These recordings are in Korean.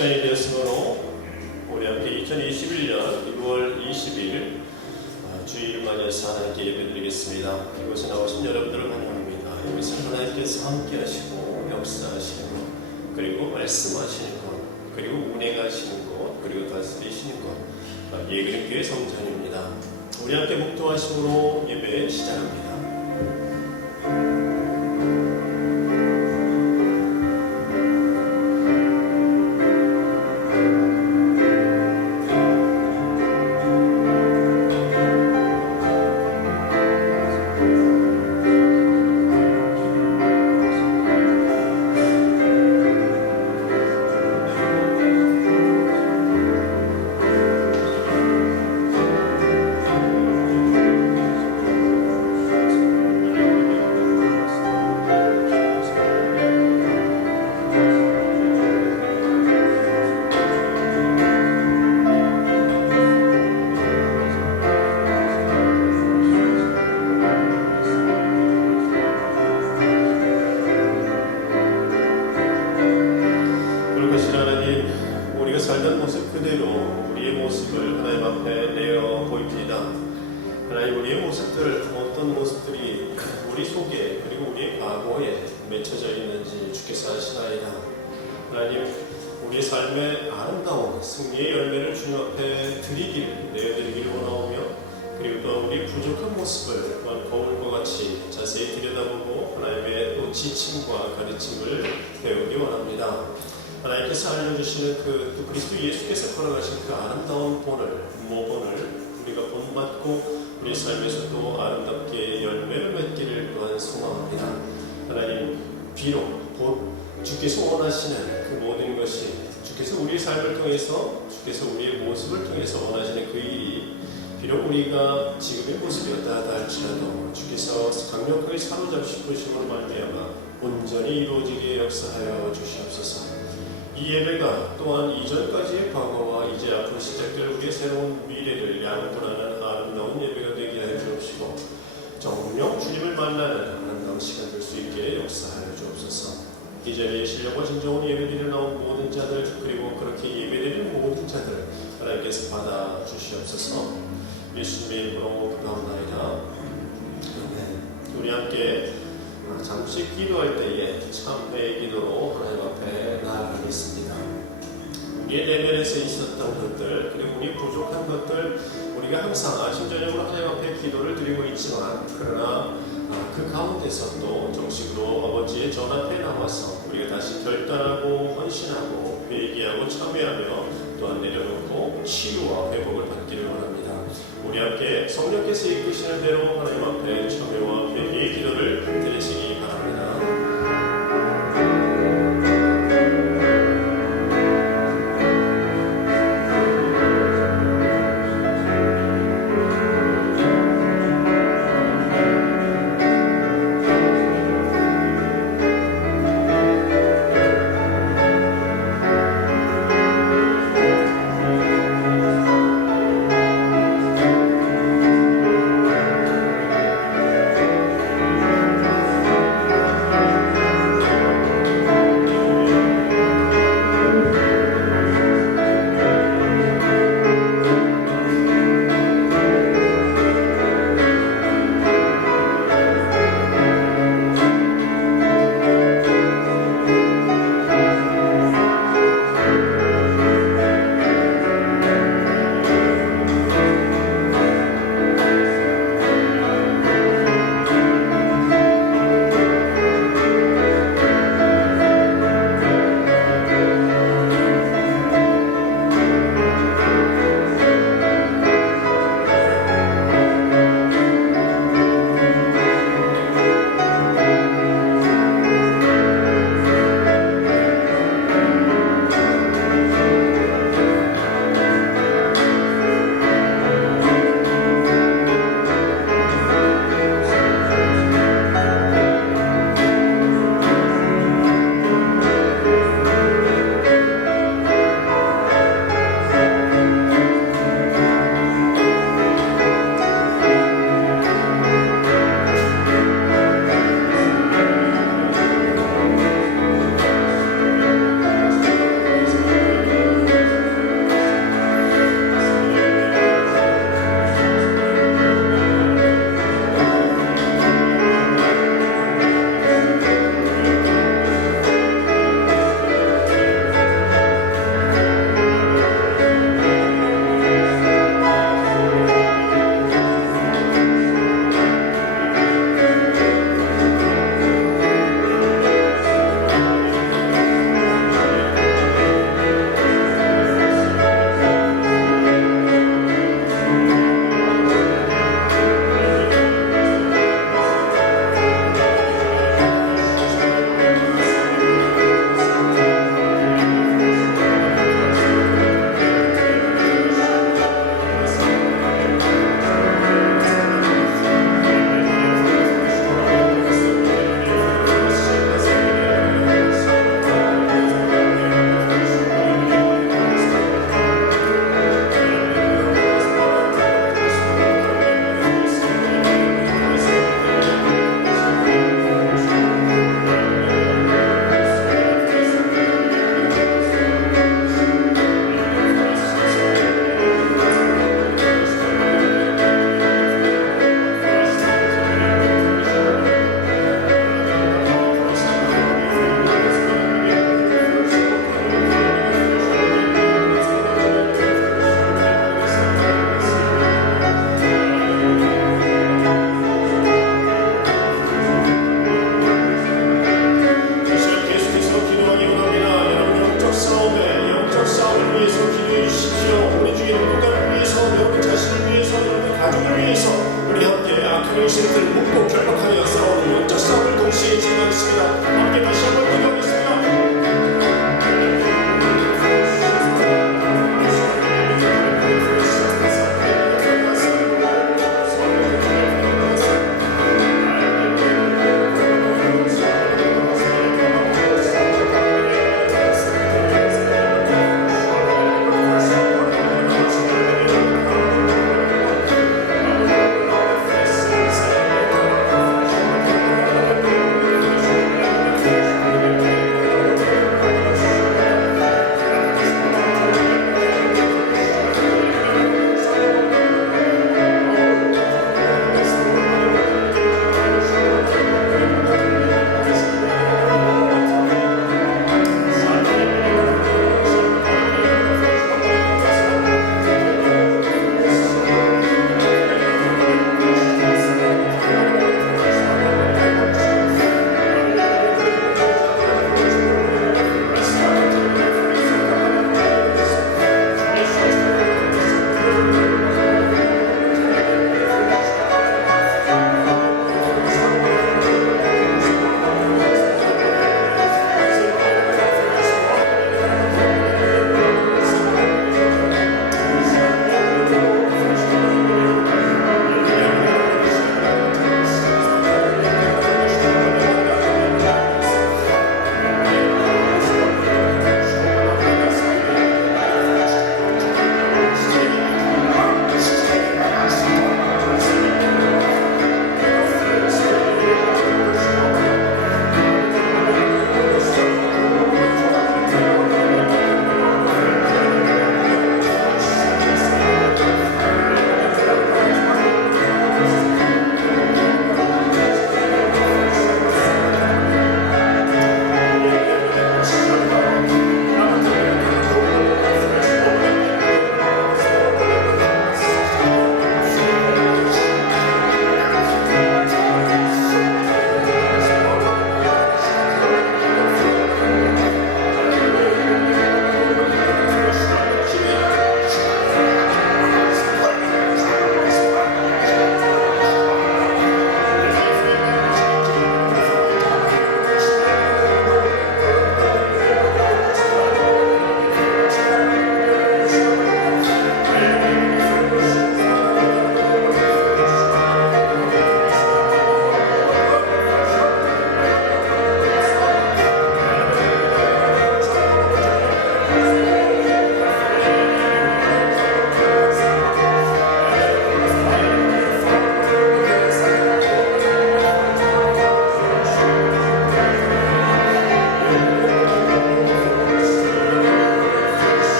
시간이 되었으므로 우리 함께 2021년 6월 20일 주일을 맞이해서 하나님께 예배드리겠습니다. 이곳에 나오신 여러분들을 환영합니다. 이곳에 하나님께서 함께 하시고 역사하시는 것, 그리고 말씀하시는 것, 그리고 운행하 하시는 것, 그리고 다스리시는 것, 예그린 교회 성전입니다. 우리 함께 묵도하심으로 예배 시작합니다. 하나님, 우리의 삶의 아름다운 승리의 열매를 주님 앞에 내어드리기를 원하오며, 그리고 또 우리의 부족한 모습을 또한 거울과 같이 자세히 들여다보고 하나님의 또 지침과 가르침을 배우기 원합니다. 하나님께서 알려주시는 또 그리스도 예수께서 걸어가신 그 아름다운 모본을 우리가 본받고 우리 삶에서 또 아름답게 열매를 맺기를 또한 소망합니다. 하나님, 비록 주께서 원하시는 그 모든 것이, 주께서 우리의 삶을 통해서, 주께서 우리의 모습을 통해서 원하시는 그 일이 비록 우리가 지금의 모습이었다 할지라도 주께서 강력하게 사로잡으심으로 말미암아 온전히 이루어지게 역사하여 주시옵소서. 이 예배가 또한 이전까지의 과거와 이제 앞으로 시작될 우리의 새로운 미래를 양분하는 아름다운 예배가 되게 하여 주옵시고, 정녕 주님을 만나는 아름다운 시간 될 수 있게 역사하여 주옵소서. 이 자리에 신령과 진정한 예배드리러 나온 모든 자들, 그리고 그렇게 예배드리는 모든 자들 하나님께서 받아 주시옵소서. 예수님의 이름으로 기도합니다. 우리 함께 잠시 기도할 때에 참회의 기도로 하나님 앞에 나아가겠습니다. 우리의 내면에서 있었던 것들, 그리고 우리 부족한 것들, 우리가 항상 아침 저녁으로 하나님 앞에 기도를 드리고 있지만, 그러나 그 가운데서 또 정식으로 아버지의 전 앞에 나와서 우리가 다시 결단하고 헌신하고 회개하고 참회하며 또한 내려놓고 치유와 회복을 받기를 원합니다. 우리 함께 성령께서 이끄시는 대로 하나님 앞에 참회와 회개의 기도를 드리시기 바랍니다. 위해서 우리 함께 악한 인생들을 묶고 결박하여 싸우는 영적 싸움을 동시에 진행하겠습니다. 함께 다시 한번 기도하겠습니다.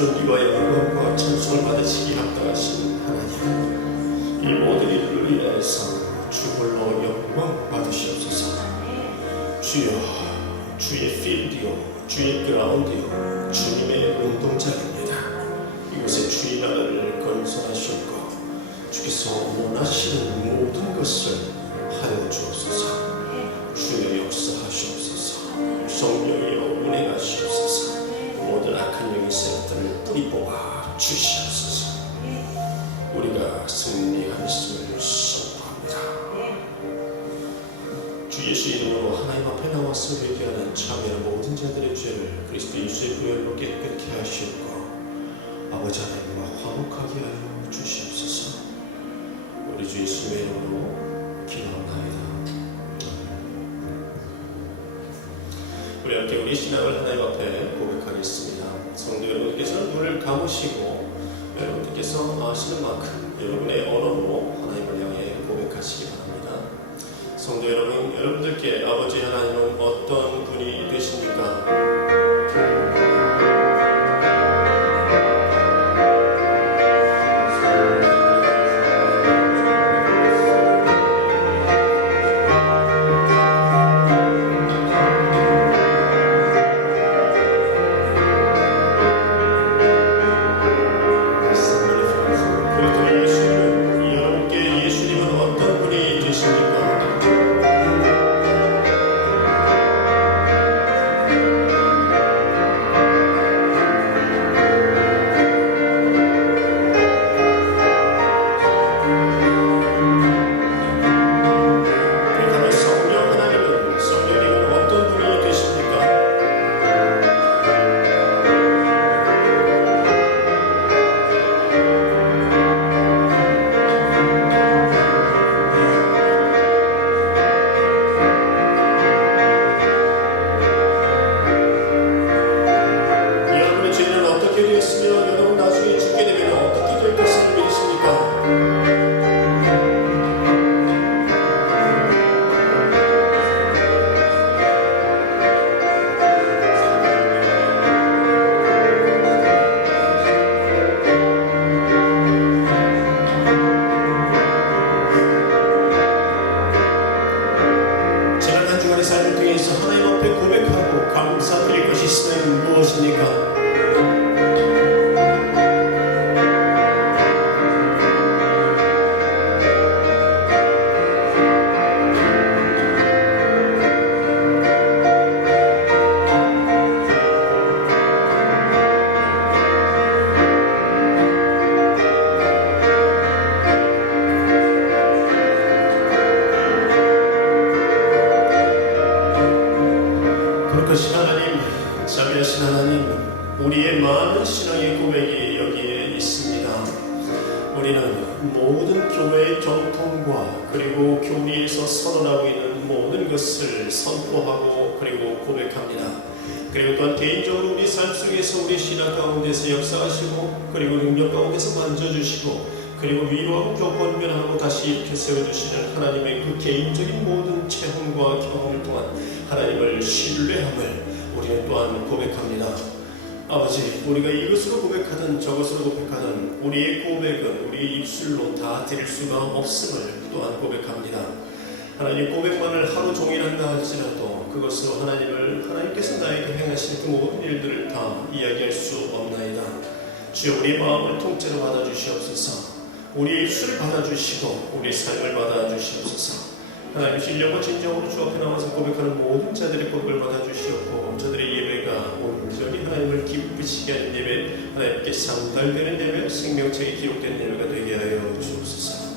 존귀와 영광과 찬송을 받으시기 합당하신 하나님, 이 모든 일을 위하여서 주 홀로 영광 받으시옵소서. 주여, 주의 필드요, 주의 그라운드요, 주님의 운동장입니다. 이곳에 주의 나라를 건설하셨고 주께서 원하시는 모든 것을 하여 주옵소서. 주여 역사하시옵소서. 성령이여 운행하시옵소서. 모든 악한 영의 세력들을 뿌리 뽑아 주시옵소서. 우리가 승리하였음을 선포합니다. 주 예수 이름으로 하나님 앞에 나와서 회개하는 참여하는 모든 자들의 죄를 그리스도 예수의 보혈로 깨끗게 하시옵고 아버지 하나님과 화목하게 하여 주시옵소서. 우리 주 예수의 이름으로 기도합니다. 우리 함께 우리 신앙을 하나님 앞에 고백하겠습니다. 성도 여러분께서 눈을 감으시고 여러분께서 아시는 만큼 여러분의 언어로 하나님을 향해 고백하시기 바랍니다. 성도 여러분, 여러분들께 아버지 하나님은 어떤 분이 되십니까? 거룩하신 하나님, 자비하신 하나님, 우리의 많은 신앙의 고백이 여기에 있습니다. 우리는 모든 교회의 정통과 그리고 교리에서 선언하고 있는 모든 것을 선포하고 그리고 고백합니다. 그리고 또한 개인적으로 우리 삶 속에서 우리 신앙 가운데서 역사하시고 그리고 능력 가운데서 만져주시고 그리고 위로하고 교권면하고 다시 이렇게 세워주시는 하나님의 그 개인적인 모든 체험과 경험을 통한 하나님을 신뢰함을 우리는 또한 고백합니다. 아버지, 우리가 이것으로 고백하든 저것으로 고백하든 우리의 고백은 우리 입술로 다 드릴 수가 없음을 또한 고백합니다. 하나님, 고백만을 하루 종일 한다 할지라도 그것으로 하나님께서 나에게 행하신 그 모든 일들을 다 이야기할 수 없나이다. 주여, 우리 마음을 통째로 받아주시옵소서. 우리 입술을 받아주시고 우리 삶을 받아주시옵소서. 하나님, 진정과 진정으로 주 앞에 나와서 고백하는 모든 자들의 고백을 받아주시옵고 저들의 예배가 온전히 하나님을 기쁘시게 하는 예배, 하나님께 상달되는 예배, 생명책이 기록되는 예배가 되게 하여 주옵소서.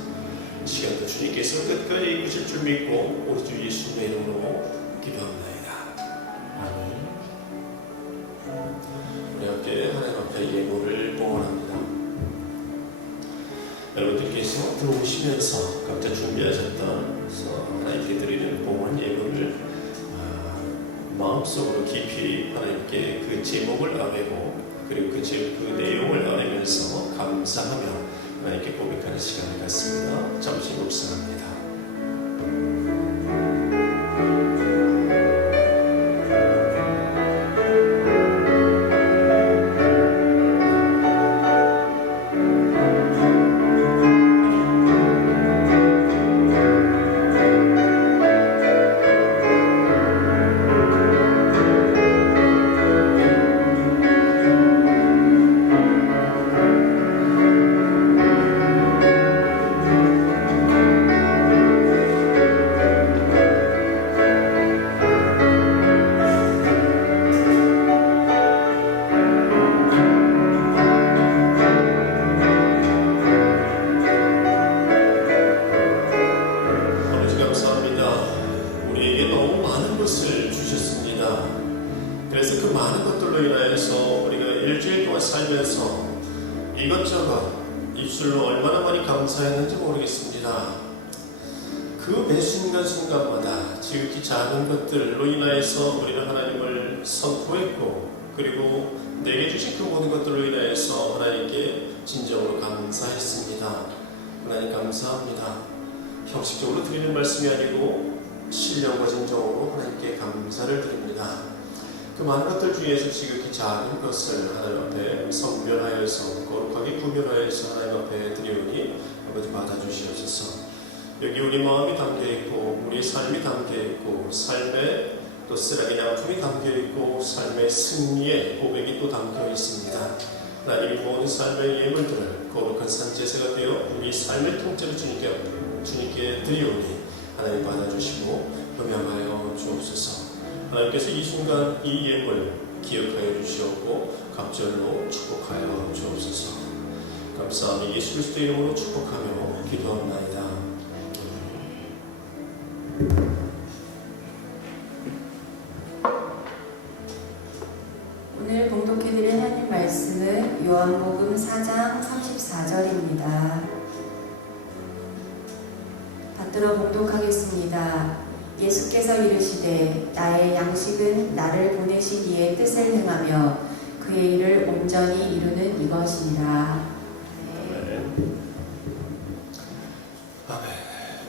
이 시간도 주님께서 끝까지 이끄실 줄 믿고 우리 주 예수님의 이름으로 기도합나이다. 아멘. 우리 함께 하나님 앞에 예물을 봉헌합니다. 여러분들께서 들어오시면서 각자 준비하셨던 하나님께 드리는 봉헌 예물을 마음속으로 깊이 하나님께 그 제목을 아뢰고 그리고 그 내용을 아뢰면서 감사하며 하나님께 고백하는 시간을 갖습니다. 잠시 묵상합니다. 살면서 이것저것 입술로 얼마나 많이 감사했는지 모르겠습니다. 그 그 매 순간순간마다 지극히 작은 것들로 인하여서 우리는 하나님을 선포했고, 그리고 내게 주신 그 모든 것들로 인하여서 하나님께 진정으로 감사했습니다. 하나님 감사합니다. 형식적으로 드리는 말씀이 아니고 신령과 진정으로 하나님께 감사를 드립니다. 그 많은 것들 중에서 지극히 작은 것을 하나님 앞에 선별하여서 거룩하게 구별하여서 하나님 앞에 드리오니 아버지 받아주시옵소서. 여기 우리 마음이 담겨있고 우리 삶이 담겨있고 삶의 또 쓰라기 양품이 담겨있고 삶의 승리의 고백이 또 담겨있습니다. 하나님 모든 삶의 예물들을 거룩한 산제사가 되어 우리 삶의 통째로 주님께 드리오니 하나님 받아주시고 음양하여 주옵소서. 하나님께서 이 순간 이 예물 기억하여 주시옵고 갑절로 축복하여 주옵소서. 감사하며 예수 그리스도의 이름으로 축복하며 기도합나이다. 오늘 봉독해드릴 하나님 말씀은 요한복음 4장 34절입니다. 받들어 봉독하겠습니다. 예수께서 이르시되 나의 양식은 나를 보내신 이의 뜻을 행하며 그의 일을 온전히 이루는 이것이니라.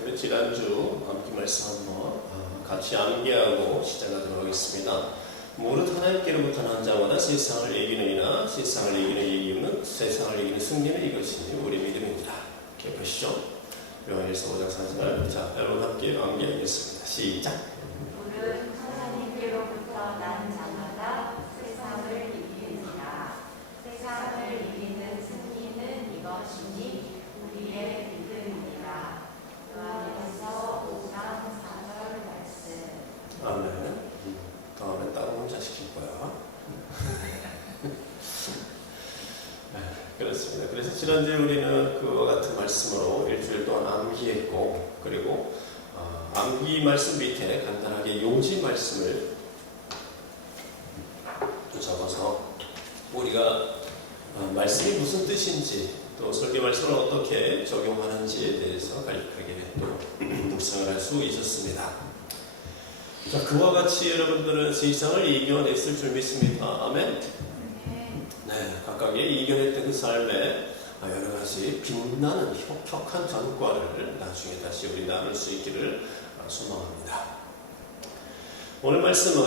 우리 지난주 암기 말씀 한번 같이 암기하고 시작하도록 하겠습니다. 무릇 하나님께로부터 난 자마다 세상을 이기느니라. 세상을 이기는 이유는 세상을 이기는 승리는 이것이니 우리 믿음이니라. 이렇게 보시죠. 요한일서 5장 4절. 자, 여러분 함께 암기하겠습니다. 시작. 무릇 하나님께로부터 난 자마다 세상을 이기느니라. 세상을 이기는 승리는 이것이니 우리의 믿음이니라. 요한일서 5장 4절 말씀. 아멘. 다음에 따로 혼자 시킬 거야. 그렇습니다. 그래서 지난주에 우리는 그와 같은 말씀으로 일주일 동안 암기했고, 그리고 암기 말씀 밑에 간단하게 요지 말씀을 또 적어서 우리가 말씀이 무슨 뜻인지, 또 설교 말씀을 어떻게 적용하는지에 대해서 간략하게 또 묵상을 할 수 있었습니다. 자, 그와 같이 여러분들은 세상을 이겨냈을 줄 믿습니다. 아멘. 네, 각각의 이겨냈던 그 삶에 여러 가지 빛나는 혁혁한 전과를 나중에 다시 우리 나눌 수 있기를 소망합니다. 오늘 말씀은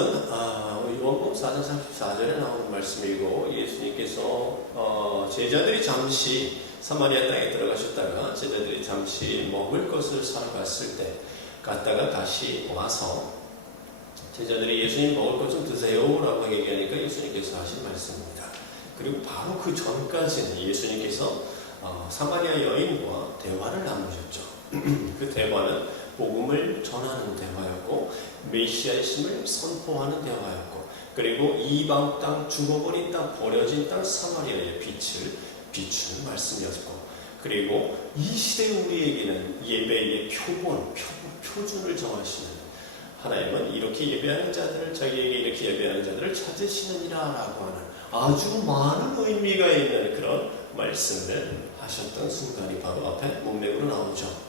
요한복음 4장 34절에 나오는 말씀이고, 예수님께서 제자들이 잠시 사마리아 땅에 들어가셨다가 제자들이 잠시 먹을 것을 사러 갔을 때 갔다가 다시 와서 제자들이 예수님 먹을 것 좀 드세요라고 얘기하니까 예수님께서 하신 말씀입니다. 그리고 바로 그 전까지는 예수님께서 사마리아 여인과 대화를 나누셨죠. 그 대화는 복음을 전하는 대화였고, 메시아이심을 선포하는 대화였고, 그리고 이방 땅, 죽어버린 땅, 버려진 땅 사마리아의 빛을 비추는 말씀이었고, 그리고 이 시대 우리에게는 예배의 표본, 표준을 정하시는 하나님은 이렇게 예배하는 자들을, 자기에게 이렇게 예배하는 자들을 찾으시느니라 라고 하는 아주 많은 의미가 있는 그런 말씀을 하셨던 순간이 바로 앞에 문맥으로 나오죠.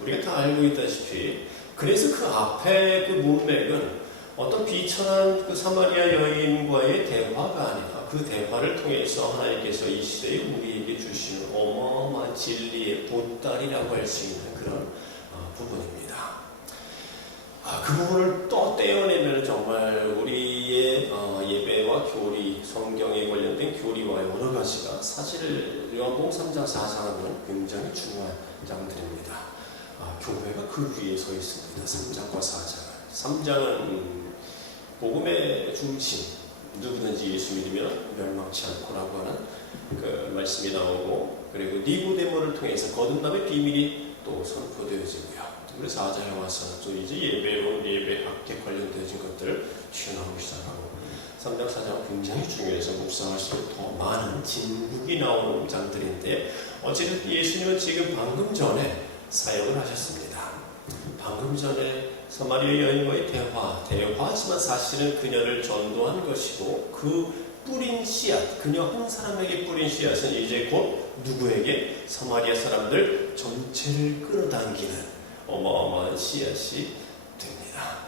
우리가 다 알고 있다시피, 그래서 그 앞에 그 문맥은 어떤 비천한 그 사마리아 여인과의 대화가 아니라 그 대화를 통해서 하나님께서 이 시대에 우리에게 주시는 어마어마한 진리의 보따리라고 할 수 있는 그런 부분입니다. 그 부분을 또 떼어내면 정말 우리의 예배와 교리, 성경에 관련된 교리와 여러 가지가 사실 요한복음 3장 4장은 굉장히 중요한 장들입니다. 교회가 그 위에 서 있습니다. 3장과 4장은. 3장은 복음의 중심, 누구든지 예수 믿으면 멸망치 않고라고 하는 그 말씀이 나오고, 그리고 니고데모를 통해서 거듭남의 비밀이 또 선포되어지고요. 그래서 4장에 와서는 또 이제 예배학에 관련되어진 것들을 튀어나오기 시작하고, 3장, 4장은 굉장히 중요해서 묵상할수록 더 많은 진국이 나오는 장들인데, 어쨌든 예수님은 지금 방금 전에 사역을 하셨습니다. 방금 전에 사마리아 여인과의 대화지만 사실은 그녀를 전도한 것이고, 그 뿌린 씨앗, 그녀 한 사람에게 뿌린 씨앗은 이제 곧 누구에게? 사마리아 사람들 전체를 끌어당기는 어마어마한 씨앗이 됩니다.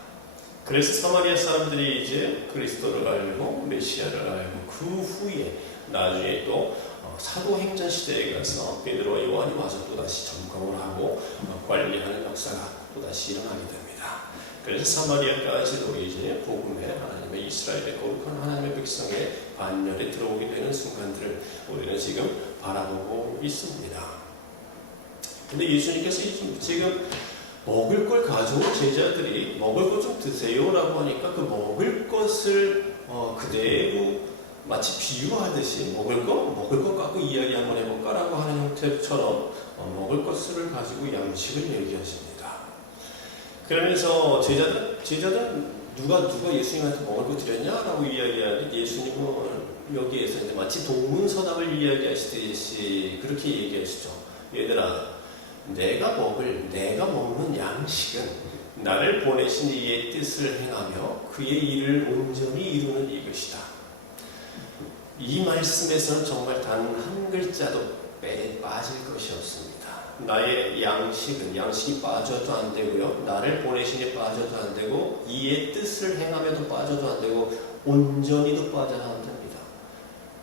그래서 사마리아 사람들이 이제 그리스도를 알고 메시아를 알고 그 후에 나중에 또 사도행전 시대에 가서 베드로와 요한이 와서 또다시 점검을 하고 관리하는 역사가 또다시 일어나게 됩니다. 그래서 사마리아까지도 이제 복음의 하나님의 이스라엘의 거룩한 하나님의 백성의 반열에 들어오게 되는 순간들을 우리는 지금 바라보고 있습니다. 근데 예수님께서 지금 먹을 걸 가져온 제자들이 먹을 것 좀 드세요라고 하니까 그 먹을 것을 그대로 마치 비유하듯이 먹을 것 갖고 이야기 한번 해볼까라고 하는 형태처럼 먹을 것을 가지고 양식을 얘기하십니다. 그러면서 제자들은 누가 예수님한테 먹을 거 드렸냐라고 이야기하는데 예수님은 여기에서 이제 마치 동문서답을 이야기하시듯이 그렇게 얘기하시죠. 얘들아, 내가 먹는 양식은 나를 보내신 이의 뜻을 행하며 그의 일을 온전히 이루는 이것이다. 이 말씀에서는 정말 단 한 글자도 빠질 것이 없습니다. 나의 양식이 빠져도 안 되고요. 나를 보내시니 빠져도 안 되고 이의 뜻을 행하며도 빠져도 안 되고 온전히도 빠져도 안 됩니다.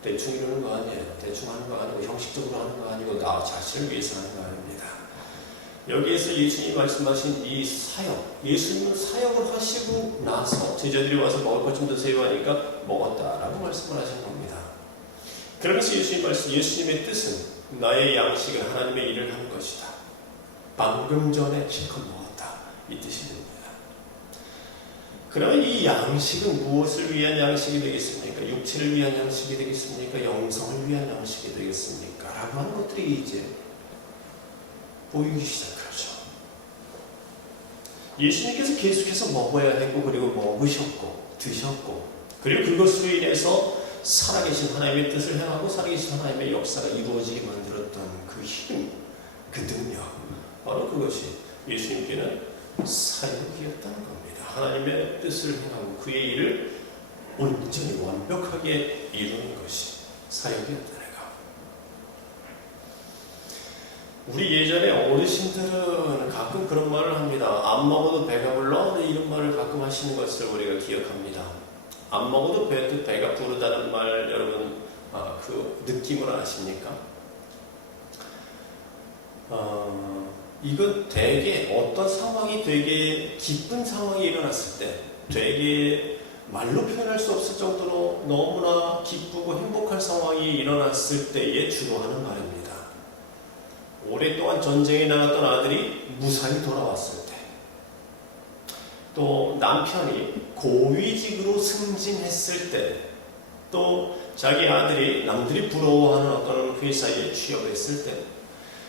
대충 이루는 거 아니에요. 대충 하는 거 아니고 형식적으로 하는 거 아니고 나 자신을 위해서 하는 거 아닙니다. 여기에서 예수님이 말씀하신 이 사역, 예수님은 사역을 하시고 나서 제자들이 와서 먹을 것 좀 드세요 하니까 먹었다라고 말씀을 하신 겁니다. 그러면서 예수님의 뜻은 나의 양식은 하나님의 일을 하는 것이다. 방금 전에 실컷 먹었다. 이 뜻이 됩니다. 그러면 이 양식은 무엇을 위한 양식이 되겠습니까? 육체를 위한 양식이 되겠습니까? 영성을 위한 양식이 되겠습니까? 라고 하는 것들이 이제 보이기 시작하죠. 예수님께서 계속해서 먹어야 했고 그리고 먹으셨고 드셨고 그리고 그것으로 인해서 살아계신 하나님의 뜻을 행하고 살아계신 하나님의 역사가 이루어지게 만들었던 그 힘, 그 능력, 바로 그것이 예수님께는 사역이었다는 겁니다. 하나님의 뜻을 행하고 그의 일을 온전히 완벽하게 이루는 것이 사역이었다는 거. 우리 예전에 어르신들은 가끔 그런 말을 합니다. 안 먹어도 배가 불러? 이런 말을 가끔 하시는 것을 우리가 기억합니다. 안 먹어도 배가 부르다는 말 여러분 그 느낌을 아십니까? 이건 되게 어떤 상황이 되게 기쁜 상황이 일어났을 때 되게 말로 표현할 수 없을 정도로 너무나 기쁘고 행복한 상황이 일어났을 때에 주로 하는 말입니다. 오랫동안 전쟁에 나갔던 아들이 무사히 돌아왔을 때, 또 남편이 고위직으로 승진했을 때, 또 자기 아들이 남들이 부러워하는 어떤 회사에 취업했을 때,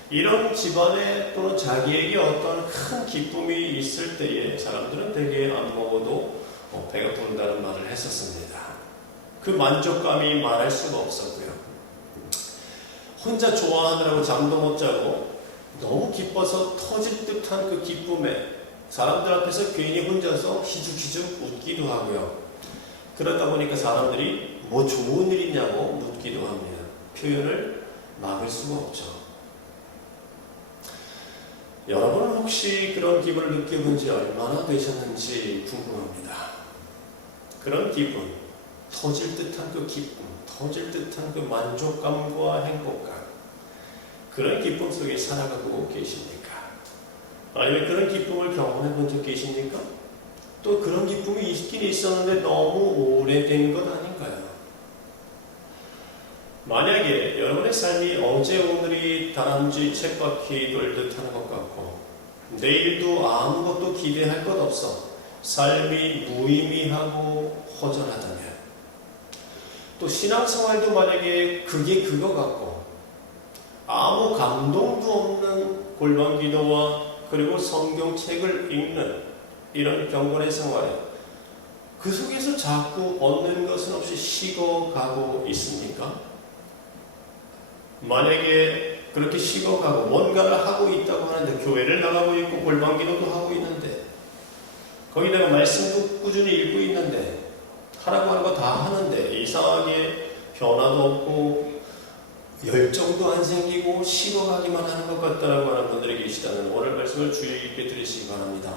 이런 집안에 또는 자기에게 어떤 큰 기쁨이 있을 때에 사람들은 되게 안 먹어도 배가 부른다는 말을 했었습니다. 그 만족감이 말할 수가 없었고요. 혼자 좋아하느라고 잠도 못 자고 너무 기뻐서 터질 듯한 그 기쁨에 사람들 앞에서 괜히 혼자서 희죽희죽 웃기도 하고요. 그러다 보니까 사람들이 뭐 좋은 일이냐고 묻기도 합니다. 표현을 막을 수가 없죠. 여러분은 혹시 그런 기분을 느껴본 지 얼마나 되셨는지 궁금합니다. 그런 기분, 터질 듯한 그 기쁨, 터질 듯한 그 만족감과 행복감, 그런 기쁨 속에 살아가고 계십니까? 아니면 그런 기쁨을 경험해 본 적 계십니까? 또 그런 기쁨이 있긴 있었는데 너무 오래된 것 아닌가요? 만약에 여러분의 삶이 어제 오늘이 다람쥐 쳇바퀴 돌듯 하는 것 같고 내일도 아무것도 기대할 것 없어 삶이 무의미하고 허전하다면, 또 신앙생활도 만약에 그게 그거 같고 아무 감동도 없는 골방기도와 그리고 성경책을 읽는 이런 경건의 생활에 그 속에서 자꾸 얻는 것은 없이 식어가고 있습니까? 만약에 그렇게 식어가고 뭔가를 하고 있다고 하는데, 교회를 나가고 있고 골방기도도 하고 있는데 거기다가 말씀도 꾸준히 읽고 있는데 하라고 하는 거 다 하는데 이상하게 변화도 없고 열정도 안 생기고 식어가기만 하는 것 같다라고 하는 분들이 계시다면 오늘 말씀을 주의 깊게 들으시기 바랍니다.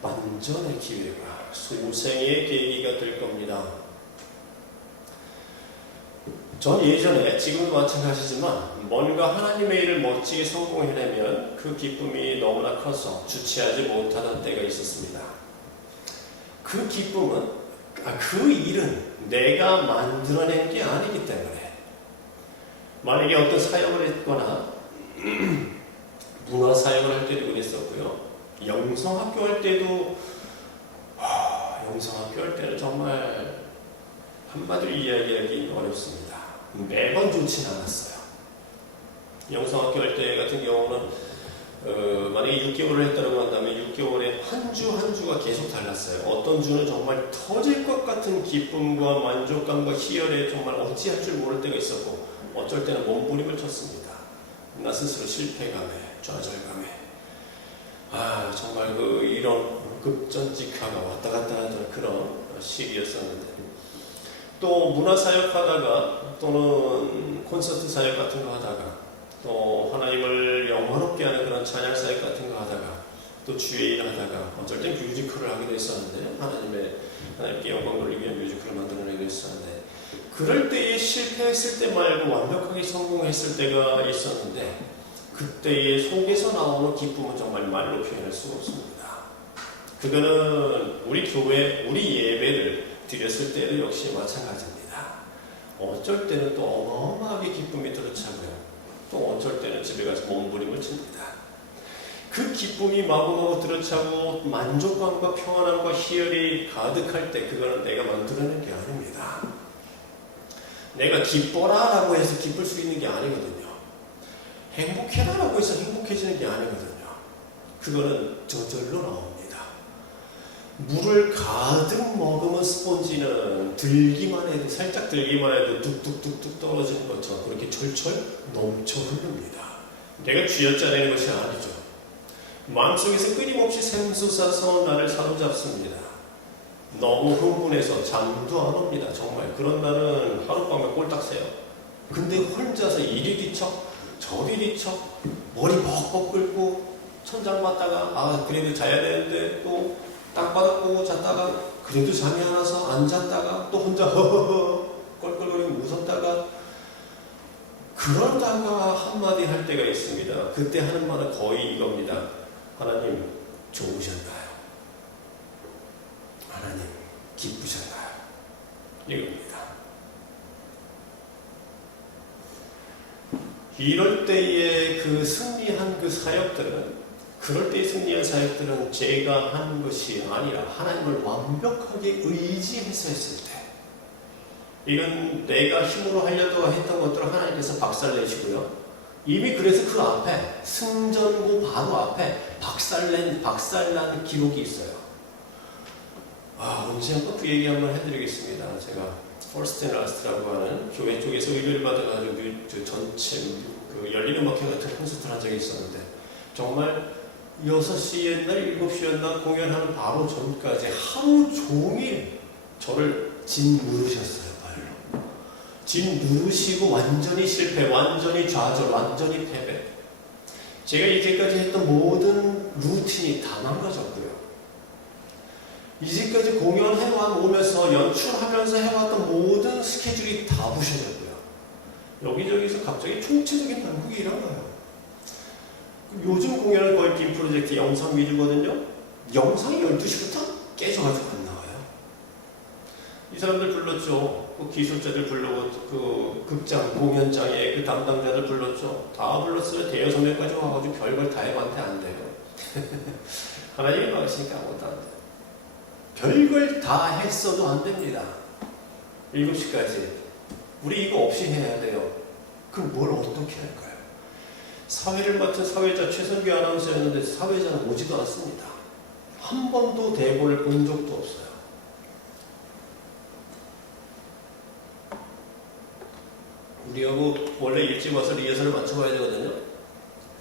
완전의 기회가 소생의 계기가 될 겁니다. 전 예전에 지금도 마찬가지지만 뭔가 하나님의 일을 멋지게 성공해내면 그 기쁨이 너무나 커서 주체하지 못하던 때가 있었습니다. 그 기쁨은 그 일은 내가 만들어낸 게 아니기 때문에 만약에 어떤 사역을 했거나 문화 사역을 할 때도 그랬었고요. 영성학교 할 때도 영성학교 할 때는 정말 한마디로 이야기하기 어렵습니다. 매번 좋지는 않았어요. 영성학교 할 때 같은 경우는 만약에 6개월을 했다고 한다면 6개월에 한 주 한 주가 계속 달랐어요. 어떤 주는 정말 터질 것 같은 기쁨과 만족감과 희열에 정말 어찌할 줄 모를 때가 있었고 어쩔 때는 몸부림을 쳤습니다. 나 스스로 실패감에 좌절감에 정말 이런 급전직하가 왔다 갔다 하던 그런 시기였었는데 또 문화사역 하다가 또는 콘서트 사역 같은 거 하다가 또 하나님을 영화롭게 하는 그런 찬양 사역 같은 거 하다가 또 주의 일 하다가 어쩔 땐 뮤지컬을 하기도 했었는데 하나님께 영광 돌리기 위한 뮤지컬을 만들어내기도 했었는데 그럴 때에 실패했을 때 말고 완벽하게 성공했을 때가 있었는데 그때의 속에서 나오는 기쁨은 정말 말로 표현할 수가 없습니다. 그거는 우리 교회, 우리 예배를 드렸을 때도 역시 마찬가지입니다. 어쩔 때는 또 어마어마하게 기쁨이 들어차고요. 또 어쩔 때는 집에 가서 몸부림을 칩니다. 그 기쁨이 마구마구 들어차고 만족감과 평안함과 희열이 가득할 때 그거는 내가 만들어낸 게 아닙니다. 내가 기뻐라 라고 해서 기쁠 수 있는 게 아니거든요. 행복해라 라고 해서 행복해지는 게 아니거든요. 그거는 저절로 나옵니다. 물을 가득 머금은 스폰지는 들기만 해도 살짝 들기만 해도 뚝뚝뚝뚝 떨어지는 것처럼 그렇게 철철 넘쳐 흐릅니다. 내가 쥐어짜내는 것이 아니죠. 마음속에서 끊임없이 샘솟아서 나를 사로잡습니다. 너무 흥분해서 잠도 안 옵니다. 정말 그런 날은 하룻밤에 꼴딱 새요. 근데 혼자서 이리 뒤척 저리 뒤척 머리 벅벅 끓고 천장 봤다가 그래도 자야 되는데 또 땅바닥 보고 잤다가 그래도 잠이 안 와서 안 잤다가 또 혼자 허허허 껄껄거리고 웃었다가 그러다가 한마디 할 때가 있습니다. 그때 하는 말은 거의 이겁니다. 하나님 좋으셨나요? 하나님 기쁘셨나요? 이겁니다. 이럴 때에 그 승리한 그 사역들은 그럴 때 승리한 사역들은 제가 한 것이 아니라 하나님을 완벽하게 의지해서 했을 때 이건 내가 힘으로 하려고 했던 것들을 하나님께서 박살내시고요. 이미 그래서 그 앞에 승전고 바로 앞에 박살난 기록이 있어요. 언제 한번 그 얘기 한번 해드리겠습니다. 제가 퍼스트 앤 라스트라고 하는 교회 쪽에서 의뢰를 받아가지고 전체 열린 음악회 같은 콘서트를 한 적이 있었는데 정말 6시였나 7시였나 공연하는 바로 전까지 하루 종일 저를 짓누르셨어요. 발로 짓누르시고 완전히 실패, 완전히 좌절, 완전히 패배. 제가 이제까지 했던 모든 루틴이 다 망가졌고요. 이제까지 공연해오면서 연출하면서 해왔던 모든 스케줄이 다 부셔졌고요. 여기저기서 갑자기 총체적인 난국이 일어나요. 요즘 공연은 거의 빔 프로젝트 영상 위주거든요. 영상이 12시부터 깨져가지고 안 나와요. 이 사람들 불렀죠. 그 기술자들 불러고 그 극장, 공연장에 그 담당자들 불렀죠. 다 불렀어요. 대여섯 명까지 와가지고 별걸 다 해봤는데 안 돼요. 하나님이 막으시니까 아무것도 안 돼요. 별걸 다 했어도 안 됩니다. 7시까지. 우리 이거 없이 해야 돼요. 그럼 뭘 어떻게 할까요? 사회를 맡은 사회자 최선규 아나운서였는데 사회자는 오지도 않습니다. 한 번도 대본을 본 적도 없어요. 우리하고 원래 일찍 와서 리허설을 맞춰봐야 되거든요.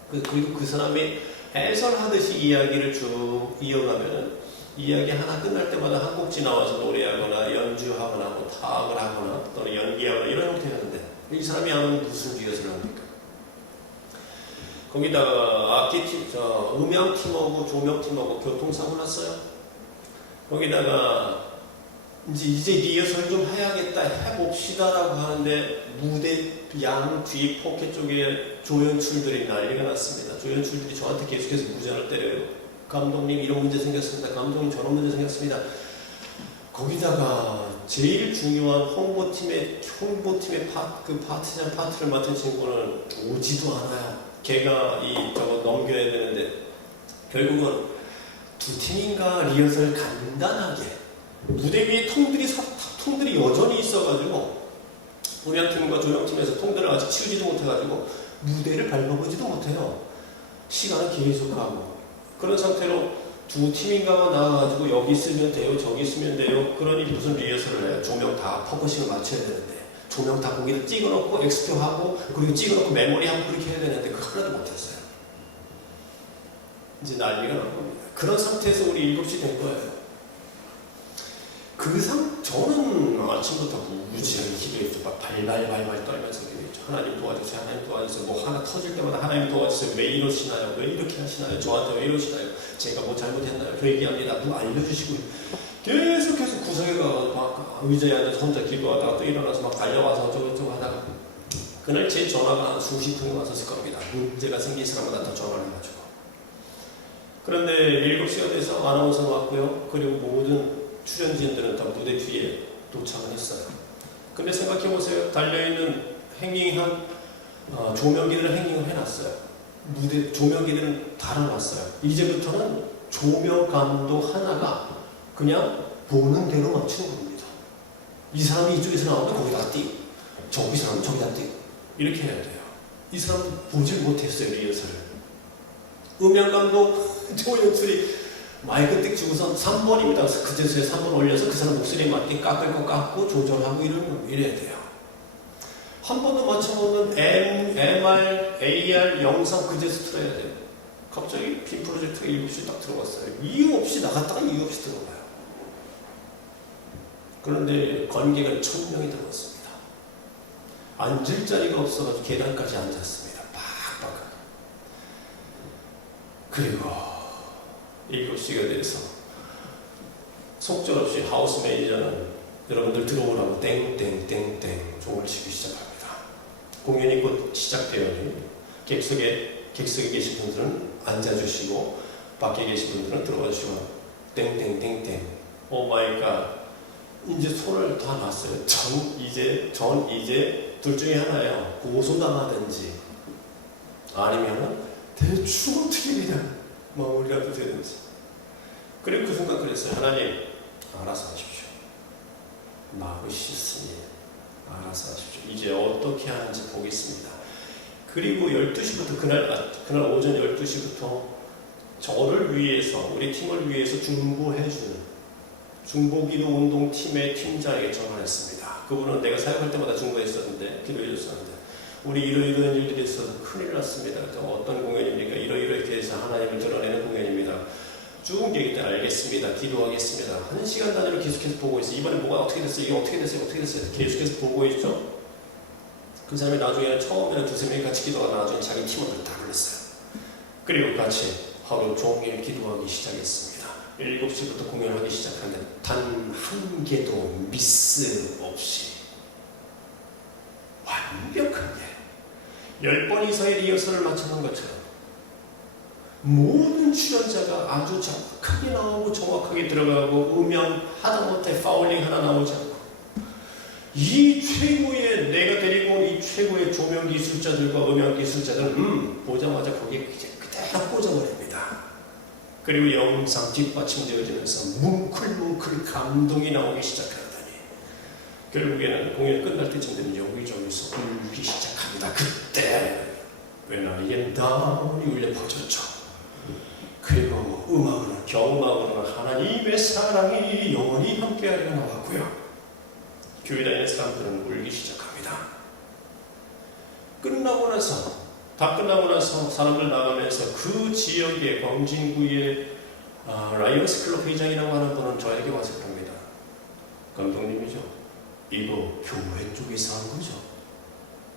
그리고 그 사람이 해설하듯이 이야기를 쭉 이어가면은 이야기 하나 끝날 때마다 한 곡지 나와서 노래하거나 연주하거나 뭐 타악을 하거나 또는 연기하거나 이런 형태였는데 이 사람이 하면 무슨 리허설을 합니까? 거기다가 악기팀, 음향팀하고 조명팀하고 교통사고 났어요. 거기다가 이제 리허설 좀 해야겠다, 해봅시다라고 하는데 무대 양 뒤 포켓 쪽에 조연출들이 난리가 났습니다. 조연출들이 저한테 계속해서 무전을 때려요. 감독님 이런 문제 생겼습니다. 감독님 저런 문제 생겼습니다. 거기다가 제일 중요한 홍보팀의 파트를 맡은 친구는 오지도 않아요. 걔가 저거 넘겨야 되는데 결국은 두 팀인가 리허설 간단하게 무대 위에 통들이 여전히 있어가지고 음향팀과 조명팀에서 통들을 아직 치우지도 못해가지고 무대를 밟아보지도 못해요. 시간은 계속 가고 그런 상태로 두 팀인가가 나와가지고 여기 쓰면 돼요, 저기 쓰면 돼요. 그러니 무슨 리허설을 해요. 조명 다 포커싱을 맞춰야 되는데 조명 다 거기다 찍어놓고 엑스표하고 그리고 찍어놓고 메모리하고 그렇게 해야 되는데 그거 하나도 못했어요. 이제 난리가 난 겁니다. 그런 상태에서 우리 7시 된 거예요. 저는 아침부터 무지하게 기도했죠. 막 발발 떨면서 기도했죠. 하나님 도와주세요. 하나님 도와주세요. 뭐 하나 터질 때마다 하나님 도와주세요. 왜 이러시나요? 왜 이렇게 하시나요? 저한테 왜 이러시나요? 제가 뭐 잘못했나요? 그 얘기합니다. 누가 알려주시고요. 계속해서 구석에 가서 막 의자에 앉아서 혼자 기도하다가 또 일어나서 막 달려와서 저거 하다가 그날 제 전화가 한 수십 통이 왔었을 겁니다. 문제가 생긴 사람마다 다 전화를 해가지고. 그런데 7시가 돼서 아나운서가 왔고요. 그리고 모든 출연진들은 다 무대 뒤에 도착을 했어요. 근데 생각해보세요. 달려있는 행잉한 조명기들을 행잉을 해놨어요. 무대 조명기들은 달아놨어요. 이제부터는 조명 감독 하나가 그냥 보는 대로 맞추는 겁니다. 이 사람이 이쪽에서 나오면 거기다 띄고 저기서 나오면 저기다 띄고 이렇게 해야 돼요. 이 사람은 보질 못했어요. 리허설을. 음향감독 조연출이 마이크 띡 주고서 3번입니다. 그제서야 3번 올려서 그 사람 목소리에 맞게 깎을 거 깎고 조절하고 이래야 돼요. 한 번도 맞춰보면 MR, AR 영상 그제서 틀어야 돼요. 갑자기 빔 프로젝트가 7시 딱 들어갔어요. 이유 없이 나갔다가 이유 없이 들어가요. 그런데 관객은 1000명이 들어갔습니다. 앉을 자리가 없어가지고 계단까지 앉았습니다. 빡빡하게. 그리고 7시가 돼서 속절없이 하우스 매니저는 여러분들 들어오라고 땡땡땡땡 종을 치기 시작합니다. 공연이 곧 시작되어니 객석에 계신 분들은 앉아주시고 밖에 계신 분들은 들어와 주시고 땡땡땡땡 오 마이 갓 이제 손을 다 놨어요. 전 이제 둘 중에 하나예요. 고소당하든지 아니면 대충 어떻게 그냥 마무리라도 되든지. 그리고 그 순간 그랬어요. 하나님 알아서 하십시오. 막으셨으니 알아서 하십시오. 이제 어떻게 하는지 보겠습니다. 그리고 12시부터 그날 오전 12시부터 저를 위해서 우리 팀을 위해서 중보해주는 중보기도 운동팀의 팀장에게 전화했습니다. 그분은 내가 사역할 때마다 중보했었는데 기도해줬었는데 우리 이러이러한 일들이 있어서 큰일 났습니다. 어떤 공연입니까? 이러이러하게 해서 하나님을 드러내는 공연입니다. 쭉 얘기 때 알겠습니다. 기도하겠습니다. 1시간 단위로 계속해서 보고 있어요. 이번에 뭐가 어떻게 됐어요? 이게 어떻게 됐어요? 어떻게 됐어요? 계속해서 보고 있죠. 그 사람이 나중에 처음에는 2-3명이 같이 기도하다 나중에 자기 팀원들 다 불렀어요. 그리고 같이 하루 종일 기도하기 시작했습니다. 7시부터 공연하기 시작하는데 단 한 개도 미스 없이 완벽하게 10번 이상의 리허설을 마치는 것처럼 모든 출연자가 아주 정확하게 나오고 정확하게 들어가고 음향 하다못해 파울링 하나 나오지 않고 이 최고의 내가 데리고 온 이 최고의 조명 기술자들과 음향 기술자들은 보자마자 거기에 그대로 꽂아버립니다. 그리고 영상 뒷받침되어지면서 뭉클뭉클 감동이 나오기 시작하더니 결국에는 공연 끝날 때쯤 되면 여기저기서 울기 시작합니다. 그때 When I am down이 울려 퍼졌죠. 그리고 음악으로 경음악으로 하나님의 사랑이 영원히 함께하려 나왔고요. 교회 다니는 사람들은 울기 시작합니다. 다 끝나고 나서 사람들 나가면서 그 지역의 광진구의 라이언스 클럽 회장이라고 하는 분은 저에게 와서 그럽니다. 감독님이죠. 이거 교회 쪽에서 한 거죠.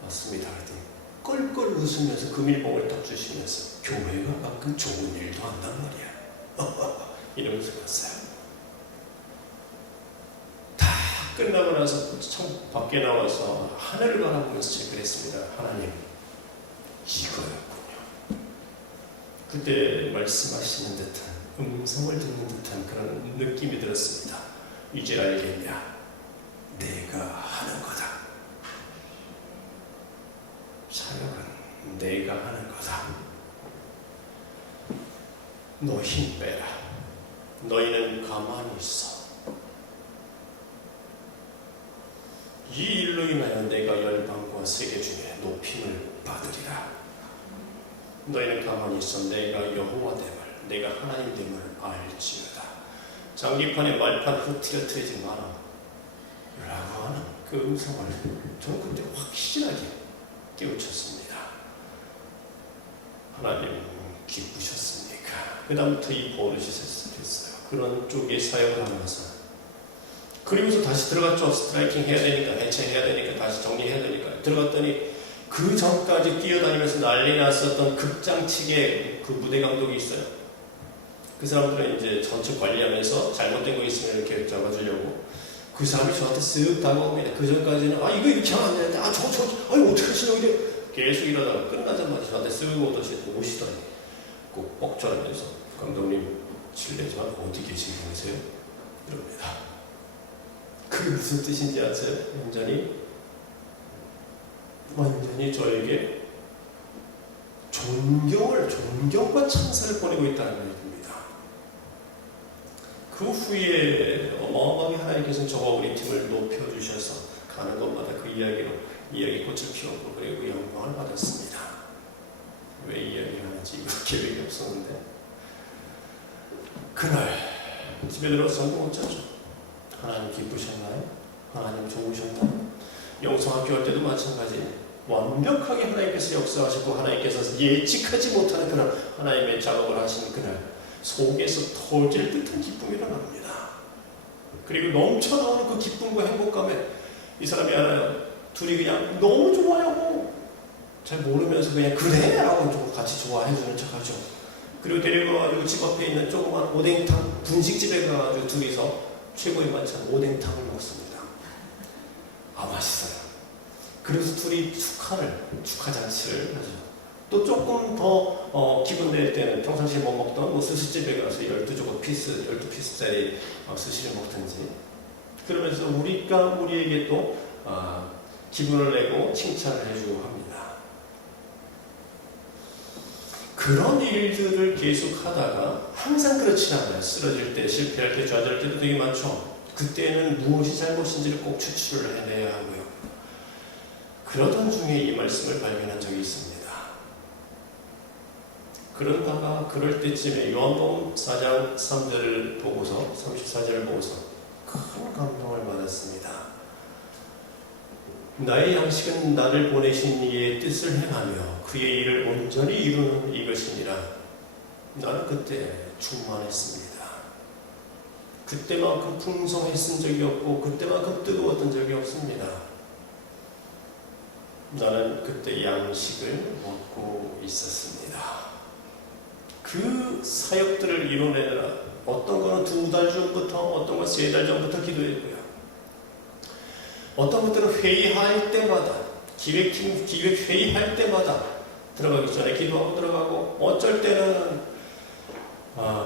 맞습니다. 그랬더니 껄껄 웃으면서 금일봉을 딱 주시면서 교회가 가끔 좋은 일도 한단 말이야. 이러면서 갔어요. 다 끝나고 나서 청 밖에 나와서 하늘을 바라보면서 제가 그랬습니다. 하나님, 이거였군요. 그때 말씀하시는 듯한 음성을 듣는 듯한 그런 느낌이 들었습니다. 이제 알겠냐? 내가 하는 거다. 사역은 내가 하는 거다. 너 힘 빼라. 너희는 가만히 있어. 이 일로 인하여 내가 열방과 세계 중에 높임을 받으리라. 너희는 가만히 있어. 내가 여호와됨을, 내가 하나님됨을 알지어다. 장기판에 말판 흐트러뜨리지 마라 라고 하는 그 음성을 저는 그때 확실하게 깨우쳤습니다. 하나님 기쁘셨습니까? 그 다음부터 이 버릇이 됐어요. 그런 쪽에 사역을 하면서 그리고서 다시 들어갔죠. 스트라이킹 해야 되니까, 해체해야 되니까, 다시 정리해야 되니까 들어갔더니 그 전까지 뛰어다니면서 난리 났었던 극장 측에 그 무대 감독이 있어요. 그 사람들은 이제 전체 관리하면서 잘못된 거 있으면 이렇게 잡아주려고 그 사람이 저한테 쓱 다가옵니다. 그 전까지는 이거 이렇게 하면 안 되는데 어떻게 하시려고 이래 계속 이러다가 끝나자마자 저한테 쓱 오시더니 꼭 뻑절하면서 감독님 실례지만 어디 계신 분이세요? 이럽니다. 그게 무슨 뜻인지 아세요? 완전히 저에게 존경과 찬사를 보내고 있다는 얘기입니다. 그 후에 어마어마하게 하나님께서는 저와 우리 팀을 높여주셔서 가는 곳마다 그 이야기 꽃을 피웠고 그리고 영광을 받았습니다. 왜 이야기를 하는지 이거 계획이 없었는데 그날 집에 들어서 못 잤죠. 하나님 기쁘셨나요? 하나님 좋으셨나요? 영성학교 할 때도 마찬가지. 완벽하게 하나님께서 역사하시고 하나님께서 예측하지 못하는 그런 하나님의 작업을 하시는 그날 속에서 터질 듯한 기쁨이 일어납니다. 그리고 넘쳐나오는 그 기쁨과 행복감에 이 사람이 알아요. 둘이 그냥 너무 좋아요. 잘 모르면서 그냥 그래? 라고 좀 같이 좋아해주는 척하죠. 그리고 데려가가지고 집 앞에 있는 조그만 오뎅탕 분식집에 가가지고 둘이서 최고의 반찬 오뎅탕을 먹습니다. 맛있어요. 그래서 둘이 축하잔치를 하죠. 또 조금 더 기분 낼 때는 평상시에 못 먹던 스시집에 가서 12피스짜리 스시를 먹든지 그러면서 우리가 우리에게 또 기분을 내고 칭찬을 해주고 합니다. 그런 일들을 계속 하다가 항상 그렇지 않아요. 쓰러질 때, 실패할 때, 좌절 때도 되게 많죠. 그때는 무엇이 잘못인지를 꼭 추출을 해내야 하고요. 그러던 중에 이 말씀을 발견한 적이 있습니다. 그러다가 그럴 때쯤에 요한복음 4장 3절을 보고서 34절을 보고서 큰 감동을 받았습니다. 나의 양식은 나를 보내신 이의 뜻을 행하며 그의 일을 온전히 이루는 이것이니라. 나는 그때 충만했습니다. 그때만큼 풍성했은 적이 없고 그때만큼 뜨거웠던 적이 없습니다. 나는 그때 양식을 먹고 있었습니다. 그 사역들을 이뤄내느라 어떤 거는 2달 전부터 어떤 건 3달 전부터 기도했고요. 어떤 것들은 회의할 때마다 기획 회의할 때마다 들어가기 전에 기도하고 들어가고 어쩔 때는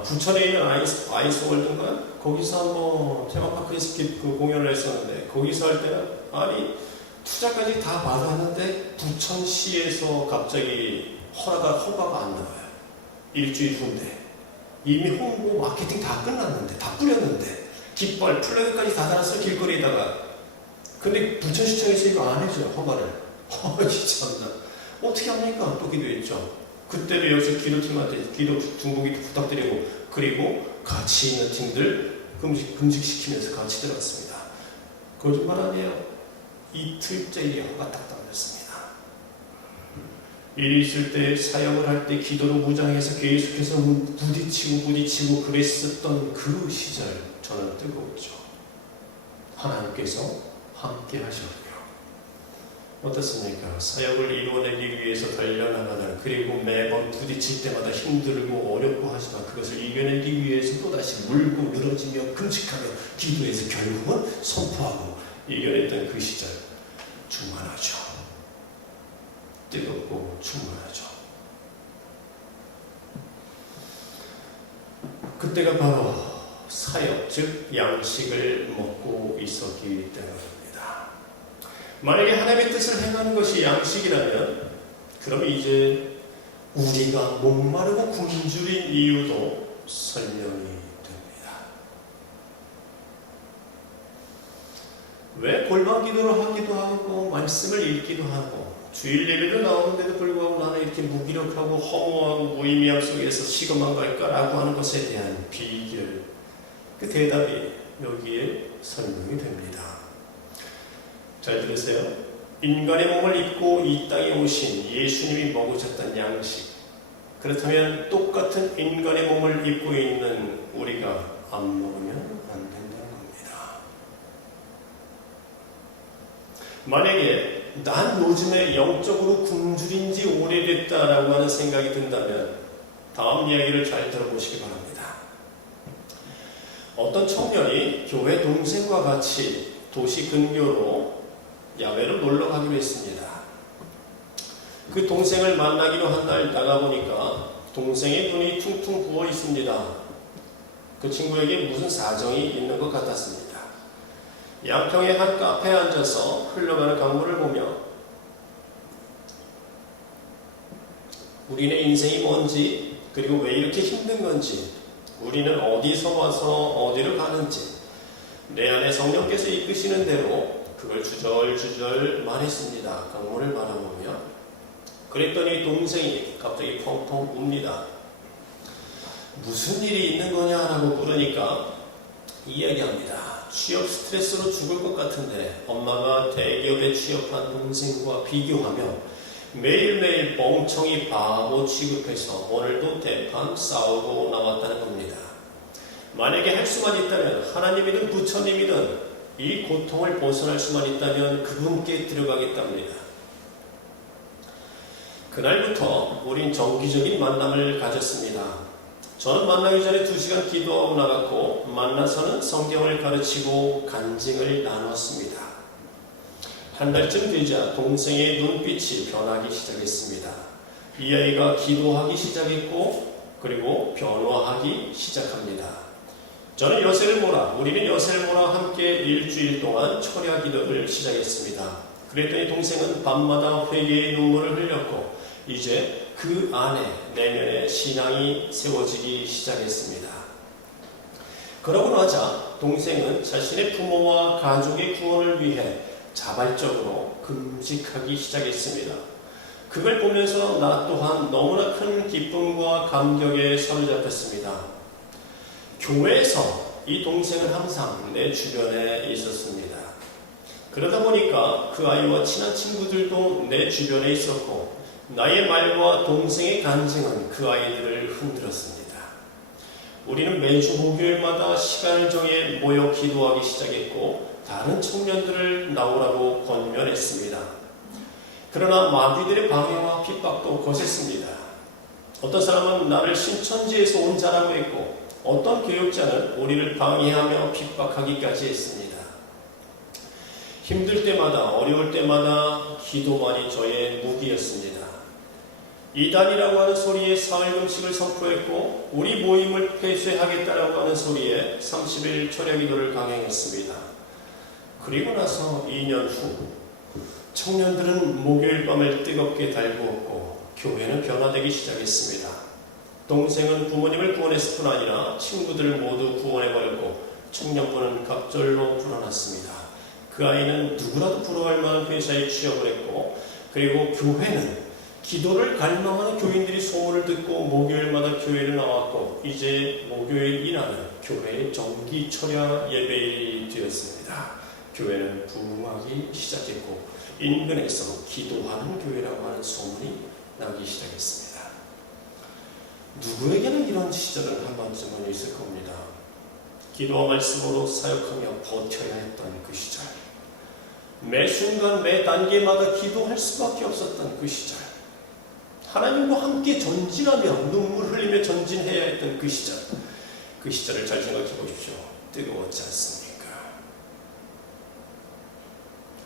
부천에 있는 아이스월드인가 거기서 한번 테마파크에서 그 공연을 했었는데 거기서 할 때는 투자까지 다 받았는데 부천시에서 갑자기 허가가 안 나와요. 일주일 후인데 이미 홍보 마케팅 다 끝났는데 다 뿌렸는데 깃발 플래그까지 다 달았어요. 길거리에다가. 근데 부천시청에서 이거 안 해줘요. 허가를. 참나. 어떻게 합니까? 또 기도했죠. 그때도 역시 기도팀한테 기도 중보기 부탁드리고 그리고 같이 있는 팀들 금식시키면서 같이 들어갔습니다. 거짓말 아니에요. 이틀째에 허가 딱 떨어졌습니다. 일이 있을 때 사역을 할 때 기도로 무장해서 계속해서 부딪히고 그랬었던 그 시절 저는 뜨거웠죠. 하나님께서 함께 하셨고요. 어떻습니까? 사역을 이루어내기 위해서 달려나가는, 그리고 매번 부딪힐 때마다 힘들고 어렵고 하지만 그것을 이겨내기 위해서 또다시 물고 늘어지며 금식하며 기도해서 결국은 선포하고 이겨냈던 그 시절, 충만하죠. 뜨겁고 충만하죠. 그때가 바로 사역, 즉 양식을 먹고 있었기 때문입니다. 만약에 하나님의 뜻을 행하는 것이 양식이라면 그럼 이제 우리가 목마르고 굶주린 이유도 설명이 됩니다. 왜 골방 기도를 하기도 하고 말씀을 읽기도 하고 주일 예배도 나오는데도 불구하고 나는 이렇게 무기력하고 허무하고 무의미함 속에서 시간만 갈까라고 하는 것에 대한 비결, 그 대답이 여기에 설명이 됩니다. 잘 들으세요. 인간의 몸을 입고 이 땅에 오신 예수님이 먹으셨던 양식, 그렇다면 똑같은 인간의 몸을 입고 있는 우리가 안 먹으면 안 된다는 겁니다. 만약에 난 요즘에 영적으로 굶주린 지 오래됐다라고 하는 생각이 든다면 다음 이야기를 잘 들어보시기 바랍니다. 어떤 청년이 교회 동생과 같이 도시 근교로 야외로 놀러 가기로 했습니다. 그 동생을 만나기로 한 날 나가보니까 동생의 눈이 퉁퉁 부어 있습니다. 그 친구에게 무슨 사정이 있는 것 같았습니다. 양평의 한 카페에 앉아서 흘러가는 강물을 보며 우리네 인생이 뭔지, 그리고 왜 이렇게 힘든 건지, 우리는 어디서 와서 어디로 가는지 내 안에 성령께서 이끄시는 대로 그걸 주절주절 말했습니다. 강물을 바라보며. 그랬더니 동생이 갑자기 펑펑 웁니다. 무슨 일이 있는 거냐라고 물으니까 이야기합니다. 취업 스트레스로 죽을 것 같은데 엄마가 대기업에 취업한 동생과 비교하며 매일매일 멍청이 바보 취급해서 오늘도 대판 싸우고 나왔다는 겁니다. 만약에 할 수만 있다면 하나님이든 부처님이든 이 고통을 벗어날 수만 있다면 그분께 들어가겠답니다. 그날부터 우린 정기적인 만남을 가졌습니다. 저는 만나기 전에 2시간 기도하고 나갔고 만나서는 성경을 가르치고 간증을 나눴습니다. 한 달쯤 되자 동생의 눈빛이 변하기 시작했습니다. 이 아이가 기도하기 시작했고 그리고 변화하기 시작합니다. 저는 우리는 여세를 몰아 함께 일주일 동안 철야 기도를 시작했습니다. 그랬더니 동생은 밤마다 회개의 눈물을 흘렸고 이제 그 안에 내면의 신앙이 세워지기 시작했습니다. 그러고 나자 동생은 자신의 부모와 가족의 구원을 위해 자발적으로 금식하기 시작했습니다. 그걸 보면서 나 또한 너무나 큰 기쁨과 감격에 사로잡혔습니다. 교회에서 이 동생은 항상 내 주변에 있었습니다. 그러다 보니까 그 아이와 친한 친구들도 내 주변에 있었고 나의 말과 동생의 간증은 그 아이들을 흔들었습니다. 우리는 매주 목요일마다 시간을 정해 모여 기도하기 시작했고 다른 청년들을 나오라고 권면했습니다. 그러나 마귀들의 방해와 핍박도 거셌습니다. 어떤 사람은 나를 신천지에서 온 자라고 했고 어떤 교육자는 우리를 방해하며 핍박하기까지 했습니다. 힘들 때마다 어려울 때마다 기도만이 저의 무기였습니다. 이단이라고 하는 소리에 사흘 금식을 선포했고 우리 모임을 폐쇄하겠다라고 하는 소리에 30일 철야 기도를 강행했습니다. 그리고 나서 2년 후 청년들은 목요일 밤을 뜨겁게 달구었고 교회는 변화되기 시작했습니다. 동생은 부모님을 구원했을 뿐 아니라 친구들을 모두 구원해버렸고 청년부는 갑절로 불어났습니다. 그 아이는 누구라도 부러워할 만한 회사에 취업을 했고 그리고 교회는 기도를 갈망하는 교인들이 소문을 듣고 목요일마다 교회를 나왔고 이제 목요일 이날은 교회의 정기 철야 예배일이 되었습니다. 교회는 부흥하기 시작했고 인근에서 기도하는 교회라고 하는 소문이 나기 시작했습니다. 누구에게는 이런 시절은 한 번쯤은 있을 겁니다. 기도와 말씀으로 사역하며 버텨야 했던 그 시절. 매 순간 매 단계마다 기도할 수밖에 없었던 그 시절, 하나님과 함께 전진하며 눈물 흘리며 전진해야 했던 그 시절, 그 시절을 잘 생각해 보십시오. 뜨거웠지 않습니까?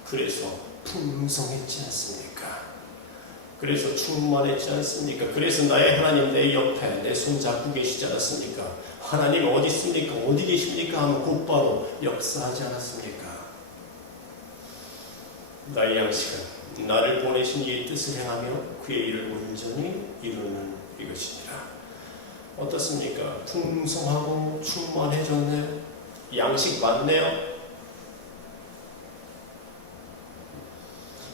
그래서 풍성했지 않습니까? 그래서 충만했지 않습니까? 그래서 나의 하나님 내 옆에 내 손 잡고 계시지 않았습니까? 하나님 어디 있습니까? 어디 계십니까? 하면 곧바로 역사하지 않았습니까? 나의 양식은 나를 보내신 이의 뜻을 행하며 그의 일을 온전히 이루는 이것이니라. 어떻습니까? 풍성하고 충만해졌네요. 양식 많네요.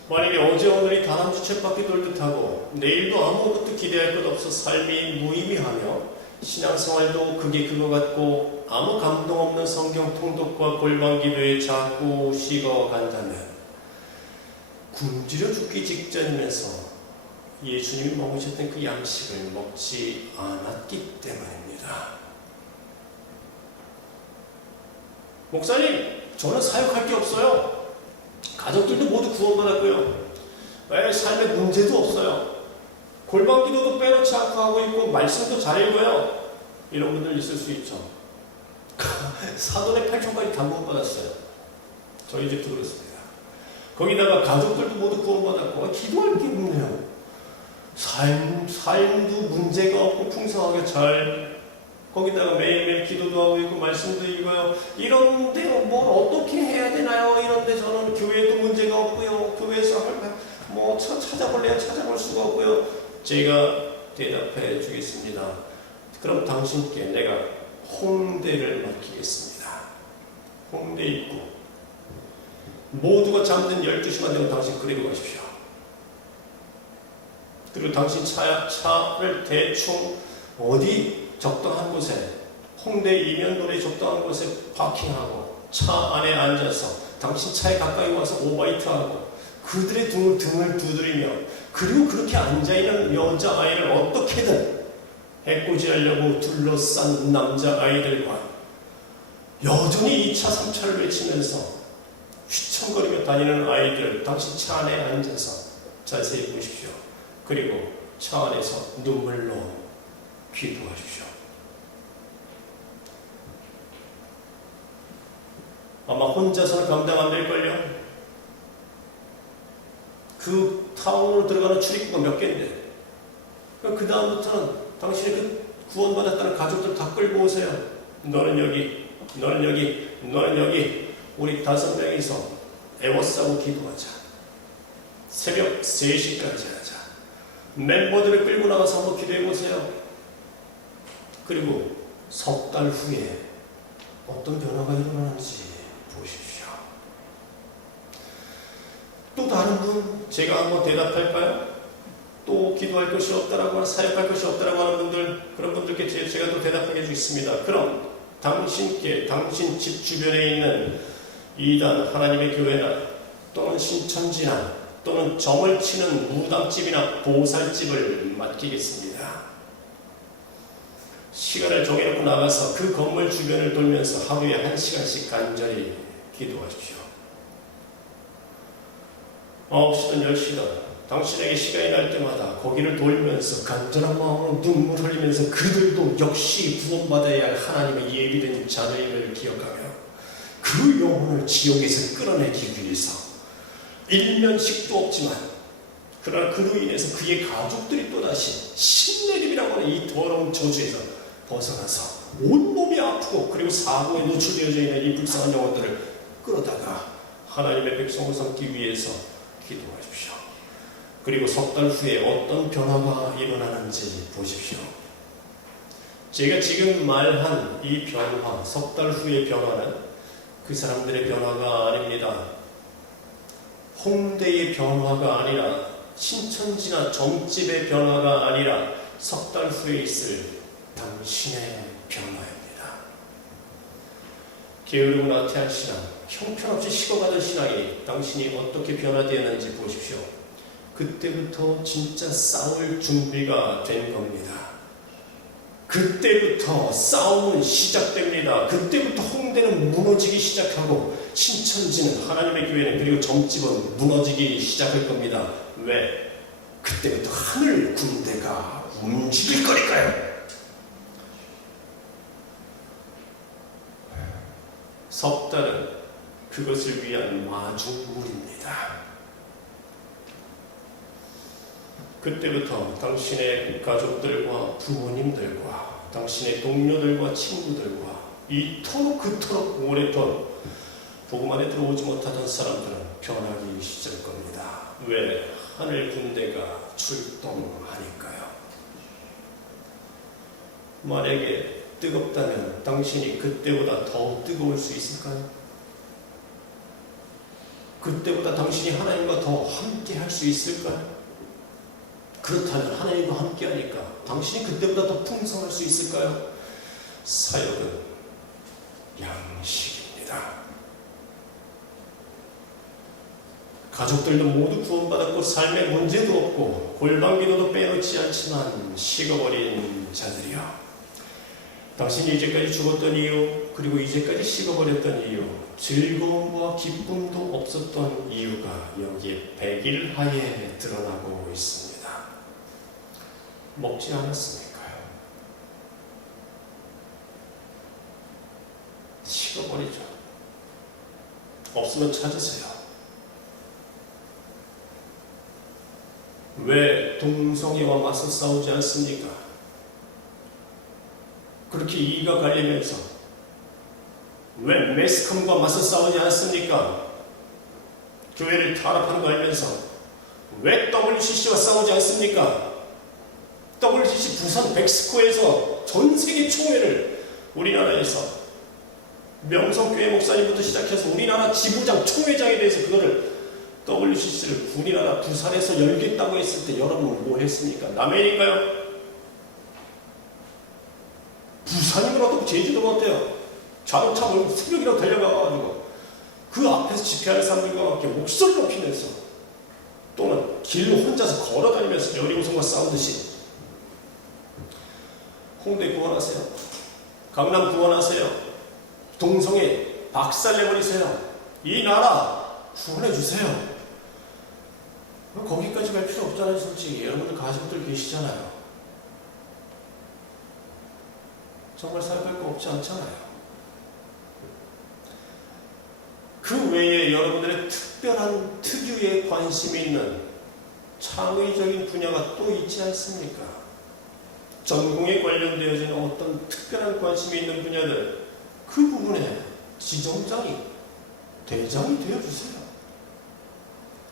만약에 어제 오늘이 다람쥐 쳇바퀴 돌듯 하고 내일도 아무것도 기대할 것 없어 삶이 무의미하며 신앙생활도 그게 그거 같고 아무 감동 없는 성경 통독과 골방 기도에 자꾸 식어간다면 굶주려 죽기 직전이면서 예수님이 먹으셨던 그 양식을 먹지 않았기 때문입니다. 목사님, 저는 사역할 게 없어요. 가족들도 모두 구원받았고요. 삶에 문제도 없어요. 골방 기도도 빼놓지 않고 하고 있고 말씀도 잘 읽어요. 이런 분들 있을 수 있죠. 사돈의 8천까지 다 구원받았어요. 저희 집도 그렇습니다. 거기다가 가족들도 모두 구원받았고 기도할 게 없네요. 삶도 문제가 없고 풍성하게 잘, 거기다가 매일매일 기도도 하고 있고 말씀도 읽어요. 이런데 뭘 어떻게 해야 되나요? 이런데 저는 교회도 문제가 없고요. 교회에서 뭐 찾아볼래야 찾아볼 수가 없고요. 제가 대답해 주겠습니다. 그럼 당신께 내가 홍대를 맡기겠습니다. 홍대 입구 모두가 잠든 12시만 되면 당신 그리로 가십시오. 그리고 당신 차를 대충 어디 적당한 곳에, 홍대 이면도로에 적당한 곳에 파킹하고 차 안에 앉아서 당신 차에 가까이 와서 오바이트하고 그들의 등을 두드리며, 그리고 그렇게 앉아있는 여자아이를 어떻게든 해코지하려고 둘러싼 남자아이들과 여전히 2차, 3차를 외치면서 휘청거리며 다니는 아이들, 당신 차 안에 앉아서 자세히 보십시오. 그리고 차 안에서 눈물로 기도하십시오. 아마 혼자서는 감당 안 될걸요? 그 타운으로 들어가는 출입구가 몇 개인데, 그 다음부터는 당신의 그 구원받았다는 가족들 다 끌고 오세요. 너는 여기, 너는 여기, 너는 여기. 우리 5명이서 애워싸고 기도하자. 새벽 3시까지 하자. 멤버들을 끌고 나가서 한번 기도해보세요. 그리고 석 달 후에 어떤 변화가 일어나는지 보십시오. 또 다른 분, 제가 한번 대답할까요? 또 기도할 것이 없다라고 하는, 사역할 것이 없다라고 하는 분들, 그런 분들께 제가 또 대답하게 해주겠습니다. 그럼 당신께, 당신 집 주변에 있는 이단 하나님의 교회나 또는 신천지나 또는 점을 치는 무당집이나 보살집을 맡기겠습니다. 시간을 정해놓고 나가서 그 건물 주변을 돌면서 하루에 1시간씩 간절히 기도하십시오. 9시든 10시든 당신에게 시간이 날 때마다 거기를 돌면서 간절한 마음으로 눈물 흘리면서 그들도 역시 구원받아야 할 하나님의 예비된 자녀임을 기억하며 그 영혼을 지옥에서 끌어내기 위해서 일면식도 없지만, 그러나 그로 인해서 그의 가족들이 또다시 신내림이라고 하는 이 더러운 저주에서 벗어나서 온몸이 아프고 그리고 사고에 노출되어져 있는 이 불쌍한 영혼들을 끌어다가 하나님의 백성을 삼기 위해서 기도하십시오. 그리고 석 달 후에 어떤 변화가 일어나는지 보십시오. 제가 지금 말한 이 변화, 석 달 후의 변화는 그 사람들의 변화가 아닙니다. 홍대의 변화가 아니라, 신천지나 점집의 변화가 아니라 석 달 후에 있을 당신의 변화입니다. 게으르고 나태한 신앙, 형편없이 식어가던 신앙이 당신이 어떻게 변화되었는지 보십시오. 그때부터 진짜 싸울 준비가 된 겁니다. 그때부터 싸움은 시작됩니다. 그때부터 홍대는 무너지기 시작하고 신천지는 하나님의 교회는 그리고 점집은 무너지기 시작할 겁니다. 왜? 그때부터 하늘 군대가 움직일 거니까요. 석 달은 그것을 위한 마중물입니다. 그때부터 당신의 가족들과 부모님들과 당신의 동료들과 친구들과 이토록 그토록 오랫동안 복음 안에 들어오지 못하던 사람들은 변하기 시작할 겁니다. 왜? 하늘 군대가 출동하니까요. 만약에 뜨겁다면 당신이 그때보다 더 뜨거울 수 있을까요? 그때보다 당신이 하나님과 더 함께 할 수 있을까요? 그렇다면 하나님과 함께 하니까 당신이 그때보다 더 풍성할 수 있을까요? 사역은 양식입니다. 가족들도 모두 구원받았고 삶에 문제도 없고 골방기도도 빼놓지 않지만 식어버린 자들이여, 당신이 이제까지 죽었던 이유, 그리고 이제까지 식어버렸던 이유, 즐거움과 기쁨도 없었던 이유가 여기에 백일하에 드러나고 있습니다. 먹지 않았습니까요? 식어버리죠. 없으면 찾으세요. 왜 동성애와 맞서 싸우지 않습니까? 그렇게 이가 갈리면서 왜 매스컴과 맞서 싸우지 않습니까? 교회를 타락하는 거 알면서 왜 WCC와 싸우지 않습니까? WCC 부산 백스코에서 전 세계 총회를 우리나라에서 명성교회 목사님부터 시작해서 우리나라 지부장 총회장에 대해서 그거를 WCC를 우리나라 부산에서 열겠다고 했을 때 여러분은 뭐 했습니까? 남해니까요? 부산이면 어떻고 제주도가 어때요? 자동차 몰고 새벽이라고 달려가가지고 그 앞에서 집회하는 사람들과 함께 목소리 높이면서 또는 길로 혼자서 걸어다니면서 여리고성과 싸우듯이 홍대 구원하세요. 강남 구원하세요. 동성애 박살내버리세요. 이 나라 구원해주세요. 거기까지 갈 필요 없잖아요. 솔직히 여러분들 가족들 계시잖아요. 정말 사역할 거 없지 않잖아요. 그 외에 여러분들의 특별한 특유의 관심이 있는 창의적인 분야가 또 있지 않습니까? 전공에 관련되어진 어떤 특별한 관심이 있는 분야들, 그 부분에 지점장이 대장이 되어주세요.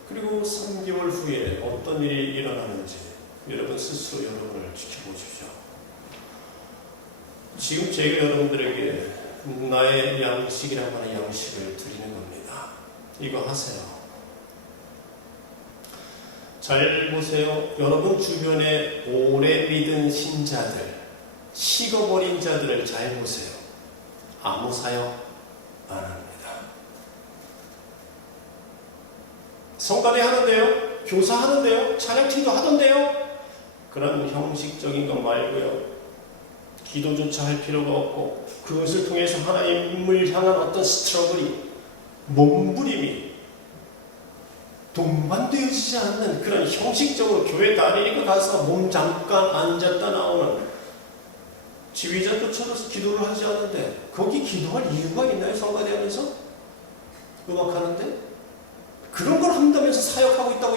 그리고 3개월 후에 어떤 일이 일어나는지 여러분 스스로 여러분을 지켜보십시오. 지금 제가 여러분들에게 나의 양식이라고 하는 양식을 드리는 겁니다. 이거 하세요. 잘 보세요. 여러분 주변에 오래 믿은 신자들, 식어버린 자들을 잘 보세요. 아무 사역 안 합니다. 성가대 하는데요, 교사 하는데요, 찬양팀도 하던데요. 그런 형식적인 것 말고요, 기도조차 할 필요가 없고 그것을 통해서 하나님을 향한 어떤 스트러글이, 몸부림이 동반되어지지 않는 그런 형식적으로 교회 다니니까 가서 몸 잠깐 앉았다 나오는 지휘자도 쳐서 기도를 하지 않는데 거기 기도할 이유가 있나요? 성가대 하면서? 음악하는데? 그런 걸 한다면서 사역하고 있다고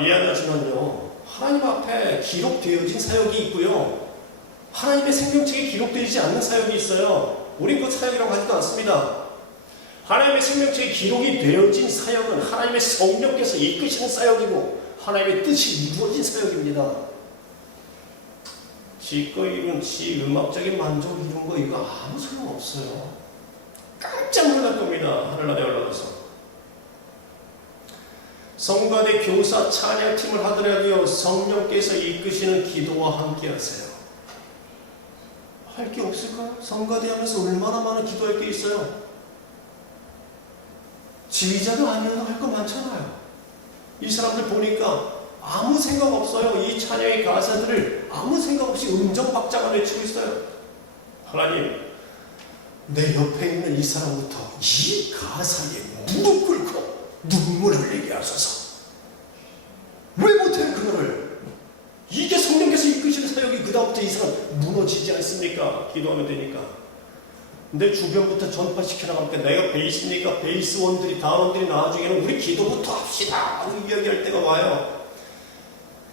미안하지만요, 하나님 앞에 기록되어진 사역이 있고요, 하나님의 생명책에 기록되지 않는 사역이 있어요. 우린 그 사역이라고 하지도 않습니다. 하나님의 생명책에 기록이 되어진 사역은 하나님의 성령께서 이끄시는 사역이고 하나님의 뜻이 이루어진 사역입니다. 지거 이룬 지 음악적인 만족 이룬 거 이거 아무 소용없어요. 깜짝 놀랄 겁니다. 하늘나라에 올라가서. 성가대 교사 찬양팀을 하더라도요, 성령께서 이끄시는 기도와 함께 하세요. 할 게 없을까요? 성가대 하면서 얼마나 많은 기도할 게 있어요. 지휘자가 아니어도 할 거 많잖아요. 이 사람들 보니까 아무 생각 없어요. 이 찬양의 가사들을 아무 생각 없이 음정 박자가 외치고 있어요. 하나님, 내 옆에 있는 이 사람부터 이 가사에 무릎 꿇고 눈물을 흘리게 하소서. 왜 못해요 그거를? 이게 성령께서 이끄시는 사역이 그다음부터 이 사람 무너지지 않습니까? 기도하면 되니까. 내 주변부터 전파시켜 나가니까 내가 베이스니까 베이스원들이 다원들이 나중에는 우리 기도부터 합시다 하고 이야기할 때가 와요.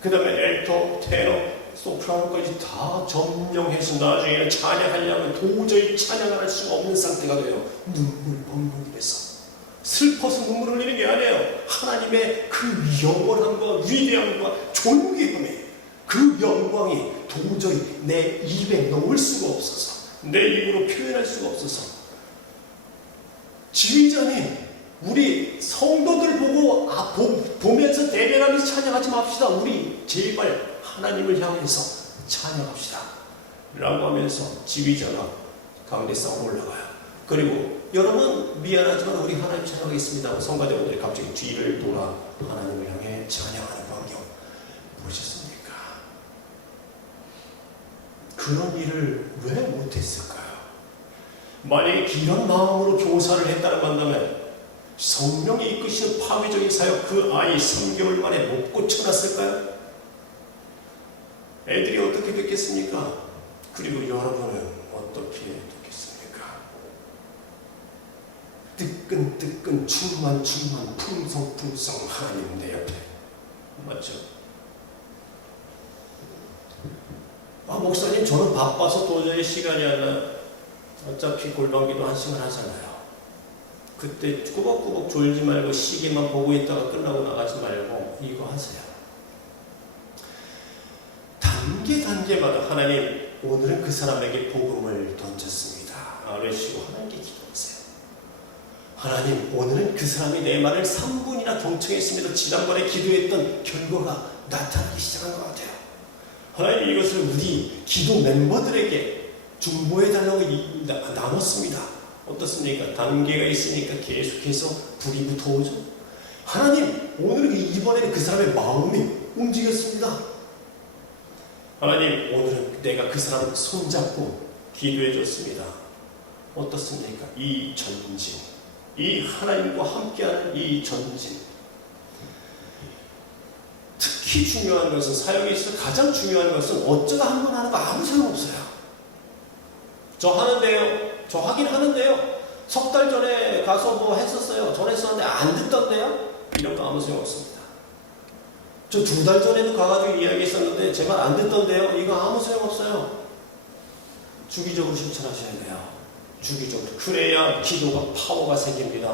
그 다음에 엘토, 테너, 소프라노까지 다 점령해서 나중에는 찬양하려면 도저히 찬양을 할 수가 없는 상태가 돼요. 눈물 범벅이 돼서 슬퍼서 눈물 흘리는 게 아니에요. 하나님의 그 영원함과 위대함과 존귀함에 그 영광이 도저히 내 입에 넣을 수가 없어서, 내 입으로 표현할 수가 없어서, 지휘자님, 우리 성도들 보면서 대면하면서 찬양하지 맙시다. 우리 제발 하나님을 향해서 찬양합시다 라고 하면서 지휘자가 가운데 싹 올라가요. 그리고 여러분 미안하지만 우리 하나님 찬양하겠습니다. 성가대원들이 갑자기 뒤를 돌아 하나님을 향해 찬양하는 광경 보셨습니까? 그런 일을 왜 못했을까요? 만약에 이런 마음으로 교사를 했다고 한다면 성령이 이끄시는 파괴적인 사역 그 아이 3개월 만에 못 고쳐놨을까요? 애들이 어떻게 됐겠습니까? 그리고 여러분은 어떻게 됐겠습니까? 뜨끈뜨끈 충만 풍성풍성 하나님 내 옆에. 맞죠? 목사님 저는 바빠서 도저히 시간이 안 나요. 어차피 골방기도 1시간 하잖아요. 그때 꾸벅꾸벅 졸지 말고 시계만 보고 있다가 끝나고 나가지 말고 이거 하세요. 단계마다 하나님 오늘은 그 사람에게 복음을 던졌습니다. 아뢰시고 하나님께 기도하세요. 하나님 오늘은 그 사람이 내 말을 3분이나 경청했음에도 지난번에 기도했던 결과가 나타나기 시작한 것 같아요. 하나님 이것을 우리 기도 멤버들에게 중보해달라고 나눴습니다. 어떻습니까? 단계가 있으니까 계속해서 불이 붙어오죠. 하나님 오늘은 이번에는 그 사람의 마음이 움직였습니다. 하나님 오늘은 내가 그 사람을 손잡고 기도해 줬습니다. 어떻습니까? 이 전진, 이 하나님과 함께하는 이 전진, 특히 중요한 것은 사역에 있어서 가장 중요한 것은 어쩌다 한 번 하는 거 아무 소용없어요. 저 하는데요. 저 하긴 하는데요. 석 달 전에 가서 뭐 했었어요. 전 했었는데 안 듣던데요. 이런 거 아무 소용없습니다. 저 2달 전에도 가가지고 이야기했었는데 제 말 안 듣던데요. 이거 아무 소용없어요. 주기적으로 실천하셔야 돼요. 주기적으로. 그래야 기도가 파워가 생깁니다.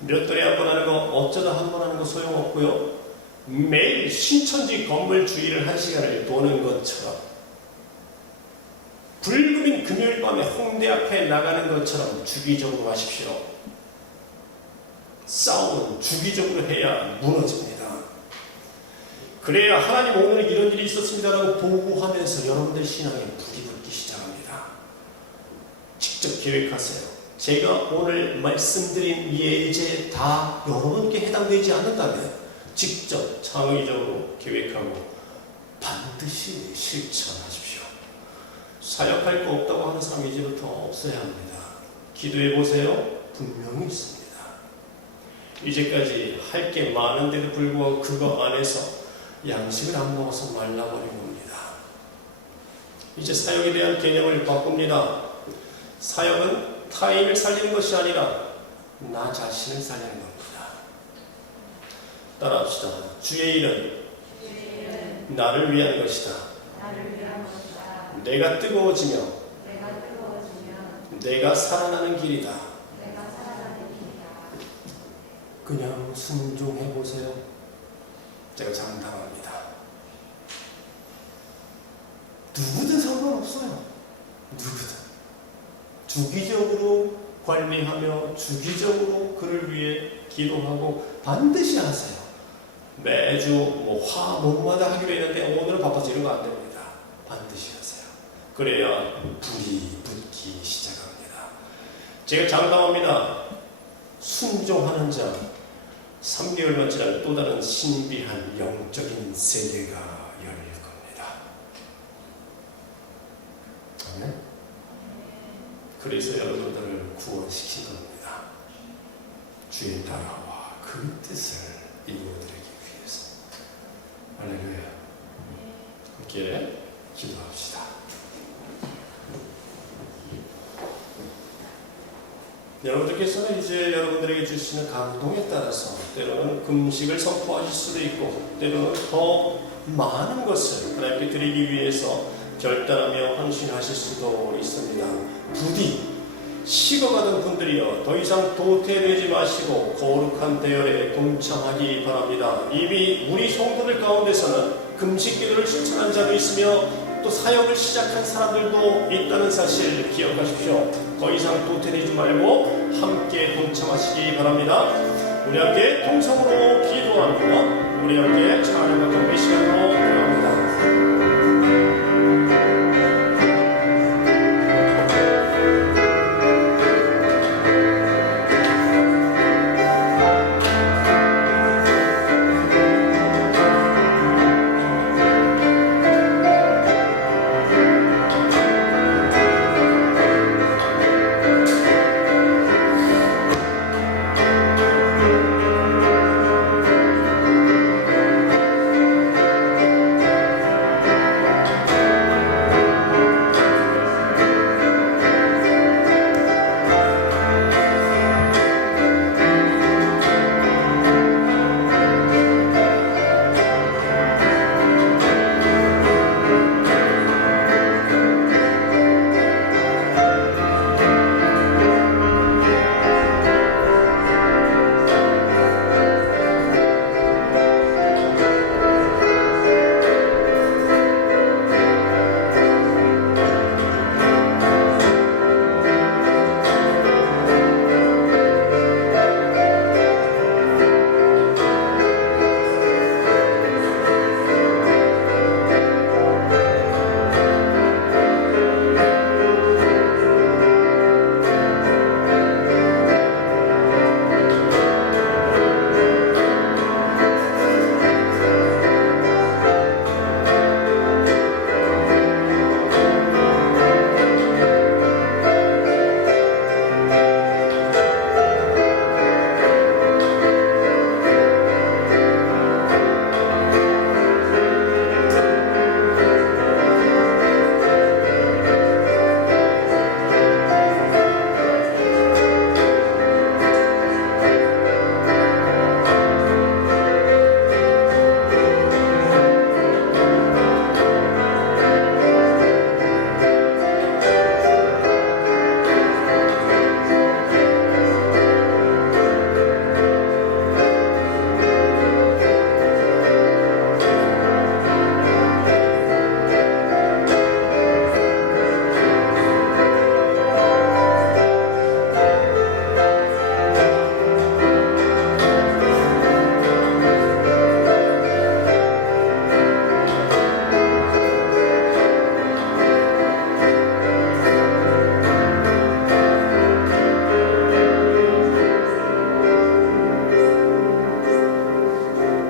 몇 달에 한 번 하는 거 어쩌다 한 번 하는 거 소용없고요. 매일 신천지 건물 주위를 1시간을 도는 것처럼, 불금인 금요일 밤에 홍대 앞에 나가는 것처럼 주기적으로 하십시오. 싸움은 주기적으로 해야 무너집니다. 그래야 하나님 오늘 이런 일이 있었습니다라고 보고하면서 여러분들 신앙에 불이 붙기 시작합니다. 직접 계획하세요. 제가 오늘 말씀드린 예제 다 여러분께 해당되지 않는다면 직접 창의적으로 계획하고 반드시 실천하십시오. 사역할 거 없다고 하는 사람 이제부터 없어야 합니다. 기도해 보세요. 분명히 있습니다. 이제까지 할 게 많은데도 불구하고 그거 안에서 양식을 안 먹어서 말라버린 겁니다. 이제 사역에 대한 개념을 바꿉니다. 사역은 타인을 살리는 것이 아니라 나 자신을 살리는 겁니다. 따라합시다. 주의 일은 나를 위한 것이다. 내가 뜨거워지며 내가 살아나는 길이다. 그냥 순종해 보세요. 제가 장담합니다. 누구든 상관없어요. 누구든. 주기적으로 관리하며 주기적으로 그를 위해 기도하고 반드시 하세요. 매주 목마다 하기로 했는데 오늘은 바빠서 이런 거 안 됩니다. 반드시 하세요. 그래야 불이 붙기 시작합니다. 제가 장담합니다. 순종하는 자, 3개월만 지나면 또 다른 신비한 영적인 세계가 열릴 겁니다. 아멘. 그래서 여러분들을 구원시킨 겁니다. 주의 나라와 그 뜻을 이루어드리기 위해서. 할렐루야. 함께 기도합시다. 여러분들께서는 이제 여러분들에게 주시는 감동에 따라서 때로는 금식을 선포하실 수도 있고 때로는 더 많은 것을 하나님께 드리기 위해서 결단하며 헌신하실 수도 있습니다. 부디 식어가던 분들이여 더 이상 도태되지 마시고 거룩한 대열에 동참하기 바랍니다. 이미 우리 성도들 가운데서는 금식 기도를 실천한 자도 있으며 또 사역을 시작한 사람들도 있다는 사실 기억하십시오. 더 이상 도태되지 말고 함께 동참하시기 바랍니다. 우리 함께 통성으로 기도하며 우리 함께 찬양하는 이 시간으로 들어갑니다.